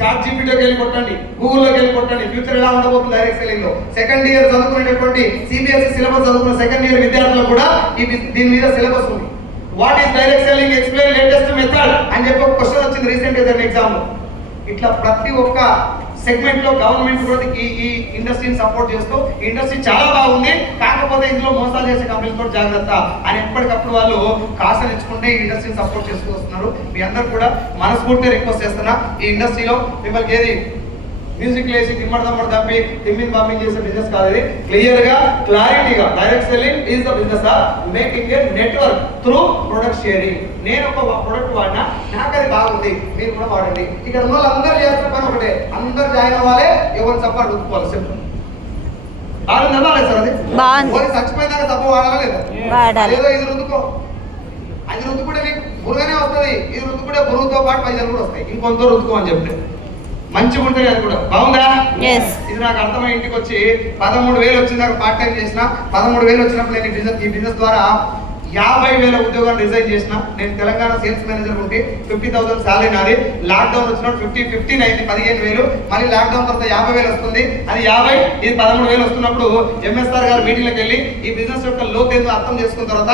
చాట్ జీపీటీలోకి వెళ్ళి కొట్టండి, గూగుల్లోకి వెళ్ళి కొట్టండి, ఫ్యూచర్ ఎలా ఉండబోతుంది డైరెక్ట్ సెల్లింగ్ లో. సెకండ్ ఇయర్ చదువుకునేటువంటి సిబిఎస్ఈ సిలబస్ చదువుకున్న సెకండ్ ఇయర్ విద్యార్థులకు కూడా దీని మీద సిలబస్ ఉంది. What is direct selling, explain latest method అని చెప్పి ఒక క్వశ్చన్ వచ్చింది రీసెంట్ గా ఎగ్జామ్ లో. ఇట్లా ప్రతి ఒక్క సెగ్మెంట్ లో గవర్నమెంట్ కూడా ఈ ఇండస్ట్రీని సపోర్ట్ చేస్తూ ఈ ఇండస్ట్రీ చాలా బాగుంది, కాకపోతే ఇందులో మోసాలు చేసే కంపెనీలతో జాగ్రత్త అని ఎప్పటికప్పుడు వాళ్ళు కాసలు ఇచ్చుకుంటే ఈ ఇండస్ట్రీని సపోర్ట్ చేస్తూ వస్తున్నారు. మీ అందరూ కూడా మనస్ఫూర్తిగా రిక్వెస్ట్ చేస్తున్నా, ఈ ఇండస్ట్రీలో మిమ్మల్ని ఏది మ్యూజిక్ లేసి తిమ్మడదమ్మడ తప్పి తిమ్మిని పంపింగ్ చేసే బిజినెస్ కాదు. ఇది క్లియర్ గా క్లారిటీగా direct selling is the business of making a network through product sharing. నేను ఒక ప్రొడక్ట్ వాడినా, నాకు అది బాగుంది, మీరు కూడా వాడండి. ఇక్కడ ఉన్న వాళ్ళందరూ చేస్తున్న పని ఒకటే, అందరు జాయిన్ అవ్వాలి, ఎవరు సపోర్ట్ రుద్దుకోవాలి. సింపుల్. బాగుంది బాగాలేదు సార్, అది బాగుంది. చచ్చిపోయినాక తప్పు వాడాలా లేదా? ఏదో ఇది రుద్దుకో, అది రుద్దుకుంటే నీకు బురుగానే వస్తుంది, ఇది రుద్దుకుంటే బురుగుతో పాటు పైసలు కూడా వస్తాయి. ఇంకొంత రుద్దుకో అని చెప్తే మంచిగా ఉంటుంది. అది కూడా బాగుందా? ఇది నాకు అర్థమై ఇంటికి వచ్చి 13,000 వచ్చింది. నాకు పార్ట్ టైం చేసిన 13,000 వచ్చినప్పుడు నేను ఈ బిజినెస్ ద్వారా 50,000 ఉద్యోగాలు రిజైన్ చేసిన. నేను తెలంగాణ సేల్స్ మేనేజర్ ఉంటే 50,000 శాలరీ నాది. లాక్డౌన్ వచ్చినప్పుడు 15 అయింది, 15,000. మళ్ళీ లాక్డౌన్ తర్వాత 50,000 వస్తుంది, అది 50, ఇది 13,000 వస్తున్నప్పుడు ఎంఎస్ఆర్ గారు మీటింగ్లోకి వెళ్ళి ఈ బిజినెస్ యొక్క లోతు ఏందో అర్థం చేసుకున్న తర్వాత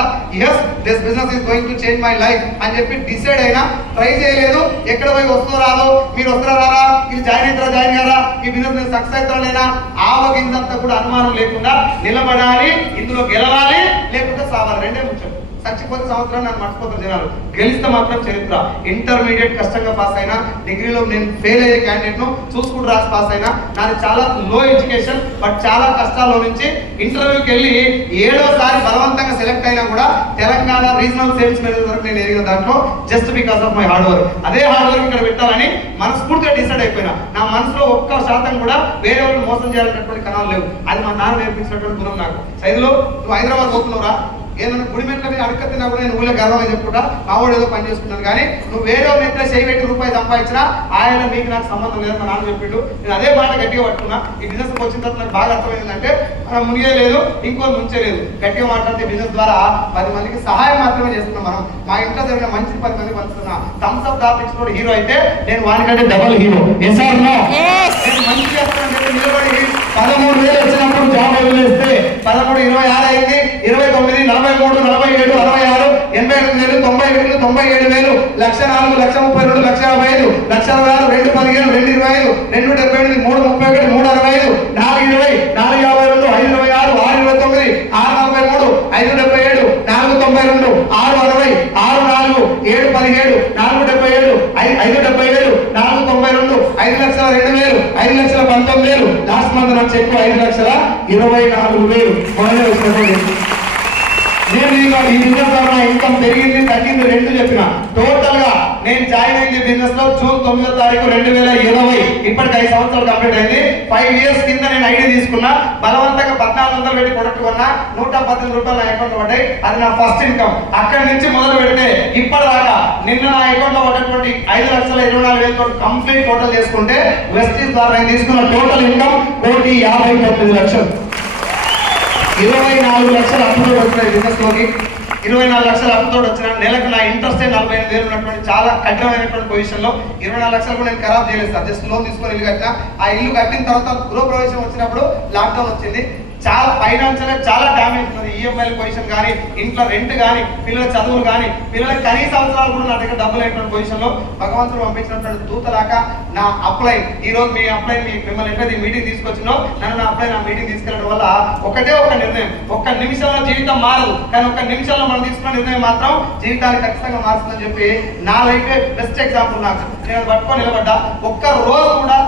yes this business is going to change my life అని చెప్పి డిసైడ్ అయినా. ట్రై చేయలేదు, ఎక్కడ పోయి వస్తూ రాదో, మీరు వస్తారా రారా, ఇది జాయిన్ అవుతారా జాయిన్ కారా, ఈ బిజినెస్ నేను సక్సెస్ అవుతారా లేదా, ఆవగింజంతా కూడా అనుమానం లేకుండా నిలబడాలి, ఇందులో గెలవాలి, లేకుంటే సావాలి. రెండే ముఖ్యం. చచ్చిపోతే సంవత్సరాలు నన్ను మర్చిపోతారు జనాలు, గెలిస్తే మాత్రం చరిత్ర. ఇంటర్మీడియట్ కష్టంగా పాస్ అయినా, డిగ్రీలో నేను ఫెయిల్ అయ్యే క్యాండిడేట్ను చూసుకుంటూ రాసి పాస్ అయినా. నాది చాలా లో ఎడ్యుకేషన్, బట్ చాలా కష్టాల్లో నుంచి ఇంటర్వ్యూకి వెళ్ళి 7వ సారి బలవంతంగా సెలెక్ట్ అయినా కూడా తెలంగాణ రీజనల్ సేల్స్ మేనేజర్ వరకు నేను ఎదిగిన దాంట్లో just because of my hard work. అదే హార్డ్ వర్క్ ఇక్కడ పెట్టాలని మనస్ఫూర్తిగా డిసైడ్ అయిపోయినా. నా మనసులో 1% కూడా వేరే వాళ్ళని మోసం చేయాలనేటువంటి కణాలు లేవు. అది మా నాన్న నేర్పించినటువంటి గుణం నాకు. సైదులో నువ్వు హైదరాబాద్ పోతున్నావురా, ఏదైనా గుడిమెట్ల మీద అడగతినా కూడా నేను ఊళ్ళో గర్వంగా చెప్పుకుంటా, మావాడు ఏదో పని చేసుకున్నాను. కానీ నువ్వు వేరే నెట్లో ₹1,000 రూపాయలు సంపాదించినా ఆయన మీకు నాకు సంబంధం లేదు, మా నాన్న చెప్పిండు. నేను అదే మాట గట్టిగా పట్టుకున్నా. ఈ బిజినెస్ వచ్చిన తర్వాత నాకు బాగా అర్థమైందంటే మనం మునిగేలేదు, ఇంకోటి ముంచేలేదు. గట్టిగా మాట్లాడితే బిజినెస్ ద్వారా 10 మందికి సహాయం మాత్రమే చేస్తున్నాం. మనం మా ఇంట్లో జరిగిన మంచి 10 మంది పంచుతున్నా. థమ్స్ అప్ దాపించిన హీరో అయితే నేను వానికంటే డబల్ హీరో. నేను మంచి చేస్తాను నిలబడి 13,000 వచ్చినప్పుడు జాబ్ వదిలేస్తే 13, 26 అయింది, 29, 43, 47, 66, 88,000, 90,000, 97,000, 1,04,000, 1,32,000, 1,55,000, 1,60,000, 2,15,000, 2,25,000, 2,78, 3,31, 3,65, 4,20, 4,52, 5,26, 6,29, 6,43, 5,77, 4,92, 6,60, 6,4, 7,17, 4,77, 5,77, 4,92, 5,02,000, 5,19,000. లాస్ట్ మంత్ నాకు చెక్ 5,24,000 మొదలై వచ్చినప్పుడు నేను ఈ బిజినెస్ ద్వారా ఇన్కమ్ పెరిగింది తగ్గింది రెండు చెప్పిన. టోటల్ గా నేను జాయిన్ అయింది బిజినెస్ లో జూన్ 9వ తారీఖు 2020. ఇప్పటికి 5 సంవత్సరాలు కంప్లీట్ అయింది. 5 ఇయర్స్ కింద నేను ఐడి తీసుకున్నా, బలవంతంగా 1,400 పెట్టి ప్రొడక్ట్ కొన్నా, 118 రూపాయలు నా అకౌంట్ లో పడ్డాయి. అది నా ఫస్ట్ ఇన్కమ్. అక్కడి నుంచి మొదలు పెడితే ఇప్పటిదాకా నిన్న నా అకౌంట్ లో పడ్డటువంటి 5,24,000 కంప్లీట్ టోటల్ చేసుకుంటే వెస్టీజ్ ద్వారా నేను తీసుకున్న టోటల్ ఇన్కమ్ 1,59,00,000. 24 లక్షల అప్పుతో వచ్చిన బిజినెస్ లోకి 24 లక్షల అప్పుతో వచ్చిన. నెలకు నా ఇంట్రెస్ట్ 45,000 ఉన్నటువంటి చాలా కఠినమైనటువంటి పొజిషన్ లో 24 లక్షలు కూడా నేను ఖరాబ్ చేయలేదు సార్. జస్ట్ లోన్ తీసుకొని ఇల్లు కట్టినా. ఆ ఇల్లు కట్టిన తర్వాత గృహ ప్రవేశం వచ్చినప్పుడు లాక్డౌన్ వచ్చింది. చాలా ఫైనాన్షియల్ చాలా డ్యామేజ్ ఉన్నది. ఈఎంఐ పొజిషన్ కానీ, ఇంట్లో రెంట్ కానీ, పిల్లల చదువులు కానీ, పిల్లల కనీస అవసరాలు కూడా నా దగ్గర డబ్బులు అయినటువంటి పొజిషన్లో భగవంతుడు పంపించినటువంటి దూతలాక నా అప్లైన్ ఈ రోజు మీ అప్లైన్ మిమ్మల్ని ఎట్లయితే మీటింగ్ తీసుకొచ్చినో నన్ను నా అప్లైన్ ఆ మీటింగ్ తీసుకెళ్ళడం వల్ల ఒకటే ఒక నిర్ణయం. ఒక్క నిమిషంలో జీవితం మారదు, కానీ ఒక్క నిమిషంలో మనం తీసుకున్న నిర్ణయం మాత్రం జీవితాన్ని ఖచ్చితంగా మారుతుందని చెప్పి నా లైఫే బెస్ట్ ఎగ్జాంపుల్. నాకు నేను అది పట్టుకొని నిలబడ్డా. ఒక్క రోజు కూడా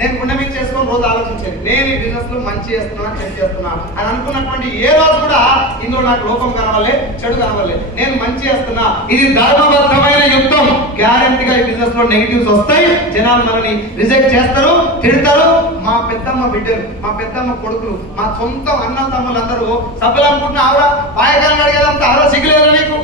నేను గుండె మీద చేసుకొని రోజు ఆలోచించేది నేను ఈ బిజినెస్ లో మంచి చేస్తున్నా చెడు చేస్తున్నా అని అనుకున్నటువంటి ఏ రోజు కూడా ఇందులో నాకు లోపం కనవలే, చెడు కనవలే. నేను మంచి చేస్తున్నా, ఇది ధర్మబద్ధమైన యుద్ధం. గ్యారెంటీగా ఈ బిజినెస్ లో నెగిటివ్స్ వస్తాయి, జనాలు మనల్ని రిజెక్ట్ చేస్తారు, తిడతారు. మా పెద్దమ్మ బిడ్డలు, మా పెద్దమ్మ కొడుకులు, మా సొంత అన్న తమ్ములు అందరూ సభలు అనుకుంటున్నా ఆవిడ పాయకాలను అడిగేదంతా ఆవిడ సిగ్గులేదా నీకు?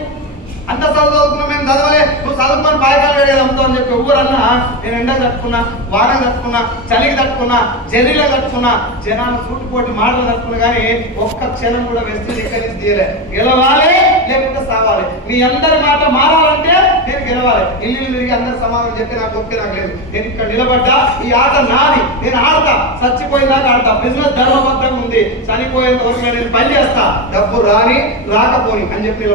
అంత చదువుతున్నా మేము చదవలే, నువ్వు చదువుకొని పాయకాలు వేరేది అమ్ముతావు అని చెప్పి ఎవరన్నా నేను ఎండకు తట్టుకున్నా, వానకు తట్టుకున్నా, చలికి తట్టుకున్నా, జల్లిలో తట్టుకున్నా, జనాలు సూటిపోటి మాటలు తట్టుకున్నా కానీ ఒక్క క్షణం కూడా వెస్ట్ ఇక్కడి నుంచి తీయలే. గెలవాలి లేకపోతే సావాలి. మీ అందరి మాట మారాలంటే నేను గెలవాలి. ఇల్లు తిరిగి అందరు సమాధానం చెప్పి నాకు ఒప్పి నాకు లేదు. నేను ఇక్కడ నిలబడ్డా, ఈ ఆట నాది, నేను ఆడతా, చచ్చిపోయిందాకా ఆడతా. బిజినెస్ ధర్మబద్ధంగా ఉంది, చనిపోయేంత వరకు నేను పని చేస్తా, డబ్బు రాని రాకపోని అని చెప్పి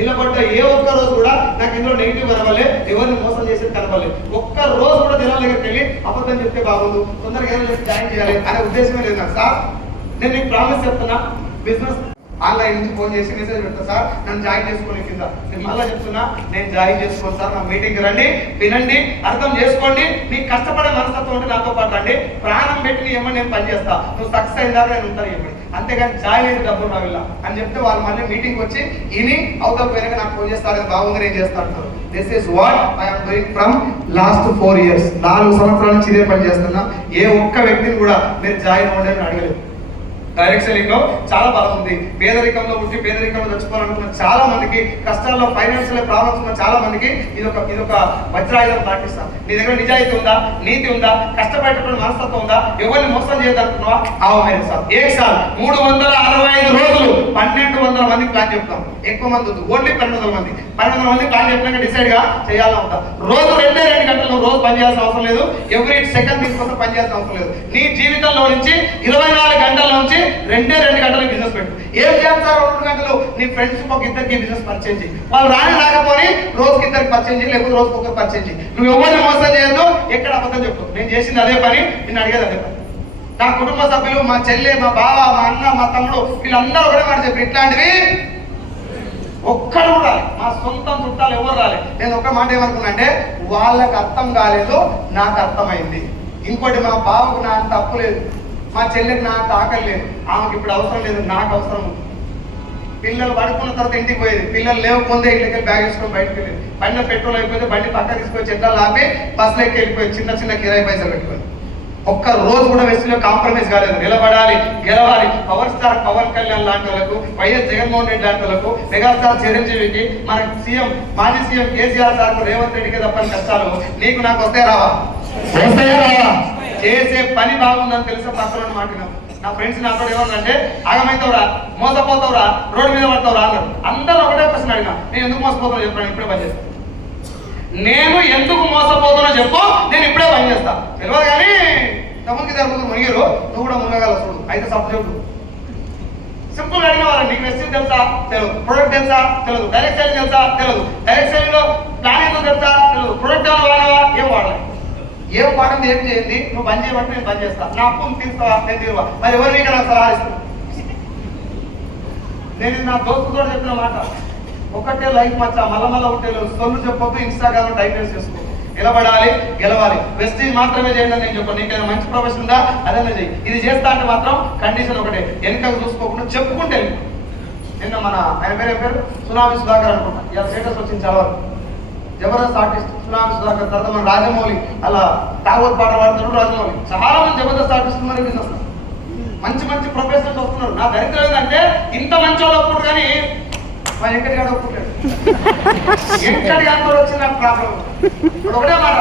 నిలబడ్డ ఏ ఒక్క రోజు కూడా నాకు ఇందులో నెగిటివ్ కనవలే, ఎవరిని మోసం చేసేది కనవలే. ఒక్క రోజు కూడా జనాల దగ్గరికి వెళ్ళి అబద్ధం చెప్తే బాగుండు, తొందరగా ఏదో జాయిన్ చేయాలి అనే ఉద్దేశమే లేదు నాకు. సార్ నేను మీకు ప్రామిస్ చెప్తున్నా, బిజినెస్ ఆన్లైన్ నుంచి ఫోన్ చేసి మెసేజ్ పెడతా, సార్ నన్ను జాయిన్ చేసుకునే కింద. నేను మళ్ళీ చెప్తున్నా, నేను జాయిన్ చేసుకోను సార్, నా మీటింగ్కి రండి, వినండి, అర్థం చేసుకోండి. నీకు కష్టపడే మనస్తత్వం ఉంటే నాతో పాటు రండి, ప్రాణం పెట్టి నీ ఏమని నేను పనిచేస్తా, నువ్వు సక్సెస్ అయిన దాకా నేను ఉంటాను చెప్పండి. అంతేగాని జాయిన్ అయితే డబ్బులు రావిల్ల అని చెప్తే వాళ్ళు మళ్ళీ మీటింగ్ వచ్చి ఇని అవతల పోయినాక నాకు ఫోన్ చేస్తారు, బాగుంది నేను చేస్తా అంటారు. This is what I'm doing from last 4 years. 4 సంవత్సరాల నుంచి ఇదే పని చేస్తున్నా. ఏ ఒక్క వ్యక్తిని కూడా మీరు జాయిన్ అవ్వండి అని అడగలేదు. డైరెక్ట్ సెల్లింగ్ లో చాలా బలం ఉంది. పేదరికంలో ఉండి పేదరికంలో తెచ్చుకోవాలనుకున్న చాలా మందికి, కష్టాల్లో ఫైనాన్షియల్ ప్రాబ్లమ్స్ ఉన్న చాలా మందికి ఇదొక వజ్రాయుధం పాటిస్తాను. నీ దగ్గర నిజాయితీ ఉందా, నీతి ఉందా, కష్టపడేటటువంటి మనస్తత్వం ఉందా, ఎవరిని మోసం చేయదనుకున్నావా? ఆమె సార్ ఏ సార్ 365 రోజులు 1200 మందికి ప్లాన్ చెప్తాం. ఎక్కువ మంది వద్దు, ఓన్లీ 1200 మంది. 1200 మంది ప్లాన్ చెప్పినాక డిసైడ్ గా చేయాలని ఉంటాం. రోజు 2 గంటలు రోజు పనిచేయాల్సిన అవసరం లేదు, ఎవ్రీ సెకండ్ దీనికోసం పనిచేయాల్సిన అవసరం లేదు. నీ జీవితంలో నుంచి 24 గంటల నుంచి 2 గంటలు బిజినెస్ పెట్టు. ఏం చేయాలి సార్ 2 గంటలు? నీ ఫ్రెండ్స్ ఒక ఇద్దరికి బిజినెస్ పరిచయం చేయి. వాళ్ళు రాకపోని రోజుకి ఇద్దరికి పరిచయం చేయి, లేకపోతే రోజుకి ఒకరు పరిచయం చేయి. నువ్వు ఎవరిని మోసం చేయొద్దు, ఎక్కడ అబద్ధం చెప్పు. నేను చేసింది అదే పని, నేను అడిగేది అదే పని. నా కుటుంబ సభ్యులు, మా చెల్లె, మా బావ, మా అన్న, మా తమ్ముడు, వీళ్ళందరూ ఒకటే మాట చెప్పి ఇట్లాంటివి ఒక్కడు కూడా, మా సొంతం చుట్టాలు ఎవరు రాలేదు. నేను ఒక మాట ఏమనుకున్నా అంటే, వాళ్ళకి అర్థం కాలేదు, నాకు అర్థమైంది. ఇంకోటి, మా బావకు నా అంత తప్పు లేదు, మా చెల్లెకి నా అంత ఆకలి లేదు, ఆమెకి ఇప్పుడు అవసరం లేదు, నాకు అవసరం ఉంది. పిల్లలు పడుకున్న తర్వాత ఇంటికి పోయేది, పిల్లలు లేవకుందే ఇంటికి బ్యాగ్ వేసుకొని బయటకు వెళ్ళేది. బండిలో పెట్రోల్ అయిపోతే బండి పక్క తీసుకొని చెట్టాలు ఆపి బస్సులో ఎక్కి వెళ్ళిపోయి చిన్న కిరాయి పైసలు పెట్టుకొని. ఒక్క రోజు కూడా వెస్ట్లో కాంప్రమైజ్ కాలేదు. నిలబడాలి, గెలవాలి. పవర్ స్టార్ పవన్ కళ్యాణ్ లాంటి వాళ్ళకు, వైఎస్ జగన్మోహన్ రెడ్డి లాంటి వాళ్ళకు, మెగాస్టార్ చిరంజీవికి, మన సీఎం మాజీ సీఎం కేసీఆర్ సార్కు, రేవంత్ రెడ్డికి తప్పని కష్టాలు నీకు నాకు వస్తాయి రావా? చేసే పని బాగుందని తెలిసే పక్కన మాట్లాడినాం. నా ఫ్రెండ్స్ నాతో ఏమన్నారంటే, ఆగమైతావురా, మోసపోతావురా, రోడ్డు మీద పడతావురా అన్నారు. అందరూ ఒకటే ప్రశ్న అడిగినా, నేను ఎందుకు మోసపోతానో చెప్పాను, ఇప్పుడే పని చేస్తాను. నేను ఎందుకు మోసపోతున్నా చెప్పు, నేను ఇప్పుడే పని చేస్తా. తెలియదు కానీ తమకి జరుగుతుంది మునిగారు, నువ్వు కూడా మునగల చూడు, అయితే సపోర్ట్ చెప్పు. సింపుల్ అడిగిన వాళ్ళు, నీకు వెస్టింగ్ తెలుసా? తెలియదు. ప్రొడక్ట్ తెలుసా? తెలియదు. డైరెక్ట్ సెల్లింగ్ తెలుసా? తెలియదు. డైరెక్ట్ సెల్లింగ్ లో ప్లాన్ ఎందుకు తెలుసా? తెలియదు. ప్రొడక్ట్ వాడవా? ఏం వాడాలి? ఏం వాడింది ఏం చేయండి, నువ్వు పని చేయబట్టి నేను పని చేస్తా. నా అప్పును తీస్తావా? నేను తీరువా. మరి ఎవరు నీకు నాకు సలహా ఇస్తాను? నేను నా దోస్తుతో చెప్పిన మాట, ఒకటే లైఫ్ మచ్చా, మళ్ళా ఉంటే సొల్లు చెప్పొద్దు, ఇన్స్టాగ్రామ్ టైటిల్స్ చేసుకో. నిలబడాలి, గెలవాలి. వెస్టీజ్ మాత్రమే చేయండి అని నేను చెప్పాను. నీకు మంచి ప్రొఫెషన్ ఉందా, అదన్నా చెయ్యి. ఇది చేస్తా అంటే మాత్రం కండిషన్ ఒకటే, వెనకకు చూసుకోకుండా చెప్పుకుంటే. నిన్న మన ఆయన పేరు సునామీ సుధాకర్ అనుకుంటా, ఇలా స్టేటస్ వచ్చింది చాలా వరకు. Jabardasth artist tsunami Sudhakar. తర్వాత మన రాజమౌళి, అలా తాగోత్ పాట పాడుతున్నాడు రాజమౌళి. చాలా మంది జబర్దస్త్ ఆర్టిస్ట్ ఉన్నారు, బిజినెస్ మంచి ప్రొఫెషనల్స్ వస్తున్నారు. నా దరిద్రం ఏంటంటే, ఇంత మంచి వాళ్ళు ఒప్పుడు కానీ మా వెంకటి గారు ఒప్పుకుంటాడు. వెంకటి గారితో వచ్చిన ప్రాబ్లం ఇప్పుడు ఒకటే మాట,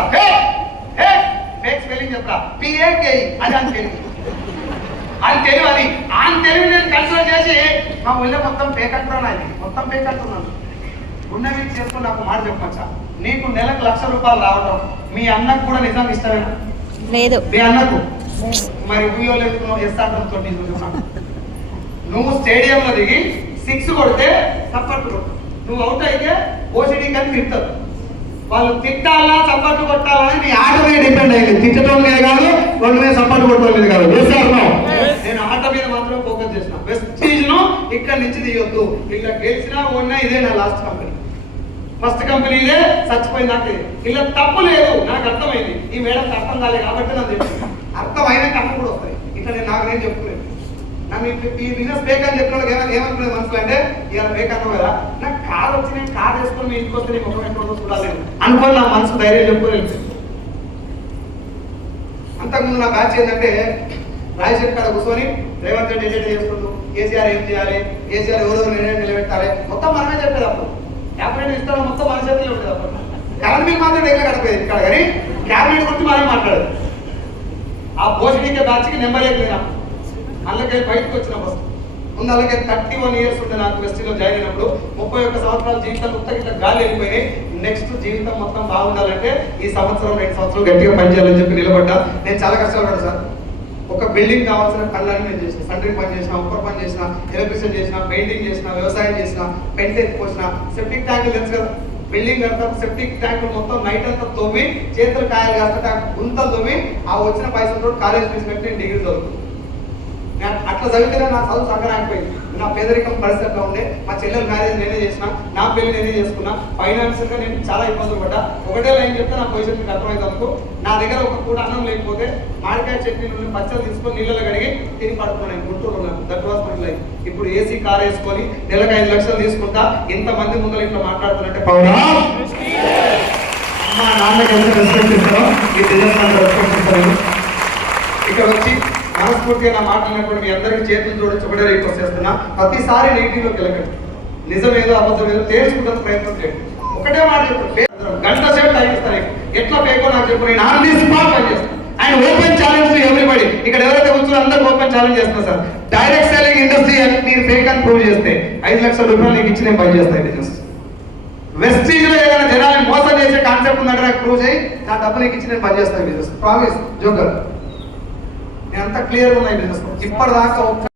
ఫేక్ స్పెల్లింగ్ చెప్తా, పిఏకే అది అని తెలివి. అని తెలివి, అది ఆయన తెలివి నేను కన్సిడర్ చేసి మా ఊళ్ళో మొత్తం ఫేక్ అంటున్నాను. అది మొత్తం ఫేక్ అంటున్నాను. గుండె మీద చేసుకుని నాకు మాట చెప్పచ్చా, నీకు నెలకు ₹1,00,000 రావటం మీ అన్నకు కూడా నిజంగా ఇష్టమేనా? లేదు. మీ అన్నకు మరి ఊయో లేకున్నావు ఎస్ఆర్ఎం తోటి నువ్వు స్టేడియంలో దిగి 6 కొడితే సపోర్ట్ కొట్టు, నువ్వు అవుట్ అయితే ఓసిడీ కానీ తింటారు. వాళ్ళు తిట్టాలా సపోర్ట్ కొట్టాలని నీ ఆట మీద డిపెండ్ అయ్యింది, తిట్టడం మీద కాదు, వాళ్ళ మీద సపోర్ట్ కొట్టడం మీద కాదు. నేను ఆట మీద మాత్రం ఫోకస్ చేసిన. వెస్టీజ్ ను ఇక్కడ నుంచి తీయొద్దు, ఇలా గెలిచినా ఓడినా ఇదే నా లాస్ట్ కంపెనీ, ఫస్ట్ కంపెనీ ఇదే, చచ్చిపోయింది నాకు ఇది. ఇలా తప్పు లేదు, నాకు అర్థమైంది. ఈ మేడం అర్థం కాలేదు కాబట్టి నాకు చెప్పింది, అర్థమైన తప్పు కూడా వస్తాయి. ఇట్లా నాకు నేను చెప్పుకోలేదు. నన్ను ఈ బిజినెస్ ఫేక్ అని చెప్పిన వాళ్ళకి ఏమనుకునేది మనసులో అంటే ఇలా ఫేక్ అన్నావు కదా, నాకు కార్ వచ్చి నేను కార్ వేసుకొని మీ ఇంటికి వస్తే నేను ముఖం ఎక్కడ చూడాలి అనుకోని నా మనసు ధైర్యం చెప్పుకోలేదు. అంతకుముందు నా బ్యాచ్ ఏంటంటే రాజశేఖర్ కాడ కూర్చొని రేవంత్ రెడ్డి ఎజెండా చేస్తుండ్రు, కేసీఆర్ ఏం చేయాలి, కేసీఆర్ ఎవరో నిర్ణయం నిలబెట్టాలి, మొత్తం మనమే చెప్పేది. అప్పుడు క్యాబినెట్ ఇస్తాడు, మొత్తం మన చేతిలో ఉంటుంది. అప్పుడు కరెంట్ బిల్ మాత్రం దగ్గర కట్టపోయేది ఇక్కడ, కానీ క్యాబినెట్ గురించి మనమే మాట్లాడేది. ఆ భోజనీకే బ్యాచ్కి నెంబర్ లేకపోయినా అందుకే బయటకు వచ్చిన ఫస్ట్ ముందు అలాగే 31 ఇయర్స్ ఉండే నాకు వెస్టీలో జాయిన్ అయినప్పుడు. 31 సంవత్సరాల జీవితం మొత్తం ఇట్లా గాలి వెళ్ళిపోయినాయి. నెక్స్ట్ జీవితం మొత్తం బాగుండాలంటే ఈ సంవత్సరం 2 సంవత్సరాలు గట్టిగా పనిచేయాలని చెప్పి నిలబడ్డా. నేను చాలా కష్టపడ్డా సార్. ఒక బిల్డింగ్ కావాల్సిన పనులన్నీ నేను చేసిన, సెంటరింగ్ పని చేసిన, ఉప్పర్ పని చేసిన, ఎలక్ట్రిషియన్ చేసిన, పెయింటింగ్ చేసిన, వ్యవసాయం చేసిన, పెయింట్ ఎత్తుకొచ్చిన, సెప్టిక్ ట్యాంకులు తెలుసు కదా, బిల్డింగ్ అంతా సెప్టిక్ ట్యాంకులు మొత్తం నైట్ అంతా తవ్వి చేతులు కాయలు కాస్త గుంతలు తవ్వి ఆ వచ్చిన పైసలతో కాలేజ్ ఫీజు కట్టి నేను డిగ్రీ చదువుతాను. అట్లా చదివితేనే నా చదువు సగరాకపోయింది. నా పేదరికం పరిస్థితిలో ఉండే, మా చెల్లెల మ్యారేజ్ నేనే చేసిన, నా పెళ్లి నేనే చేసుకున్నా. ఫైనాన్షియల్గా నేను చాలా ఇబ్బందులు పడ్డా. ఒకటే లైన్ చెప్తే నా పొజిషన్ మీకు అర్థమైనందుకు, నా దగ్గర ఒక పూట అన్నం లేకపోతే మామిడికాయ చట్నీ నుండి పచ్చలు తీసుకొని నీళ్ళలో కడిగి తిని పడుకున్నాను. గుంటూరులో నాకు దట్ వాస్ మై లైఫ్. ఇప్పుడు ఏసీ కార్ వేసుకొని నెలకు 5 లక్షలు తీసుకుంటా ఇంతమంది ముందర ఇట్లా మాట్లాడుతున్నట్టే పౌరా మా నాన్నకి ఎంత రెస్పెక్ట్ ఇస్తారో ఈ బిజినెస్ అంత రెస్పెక్ట్ ఇస్తారు. ఇక్కడ వచ్చి మనస్ఫూర్తిగా నా మాట్లాడినప్పుడు మీ అందరికీ చేతులు జోడించి ఒకటే రిక్వెస్ట్ చేస్తున్నా, ప్రతిసారి నెగిటివ్లోకి వెళ్ళకండి. నిజమేదో అబద్ధమేదో తేల్చుకుంటాను ప్రయత్నం చేయండి. ఒకటే మాట చెప్తాను, గంట సేపు టైం ఇస్తాను. ఎట్లా ఫేకో నాకు చెప్పు, నేను ఆన్ ది స్పాట్ పని చేస్తాను. And open challenge to everybody. ఇక్కడ ఎవరైతే కూర్చున్నారో అందరూ ఓపెన్ ఛాలెంజ్ చేస్తున్నా సార్. డైరెక్ట్ సెల్లింగ్ ఇండస్ట్రీ మీరు ఫేక్ అని ప్రూవ్ చేస్తే 5 లక్షల రూపాయలు నీకు ఇచ్చి నేను పని చేస్తాను బిజినెస్. వెస్టీజ్ లో ఏదైనా జనాన్ని మోసం చేసే కాన్సెప్ట్ ఉందంటే నాకు ప్రూవ్ చేయి, నా డబ్బు నీకు ఇచ్చి నేను పని చేస్తాను బిజినెస్. Promise joker. నేను అంత క్లియర్గా ఉన్నాయి బిజినెస్. ఇప్పటిదాకా ఒక్క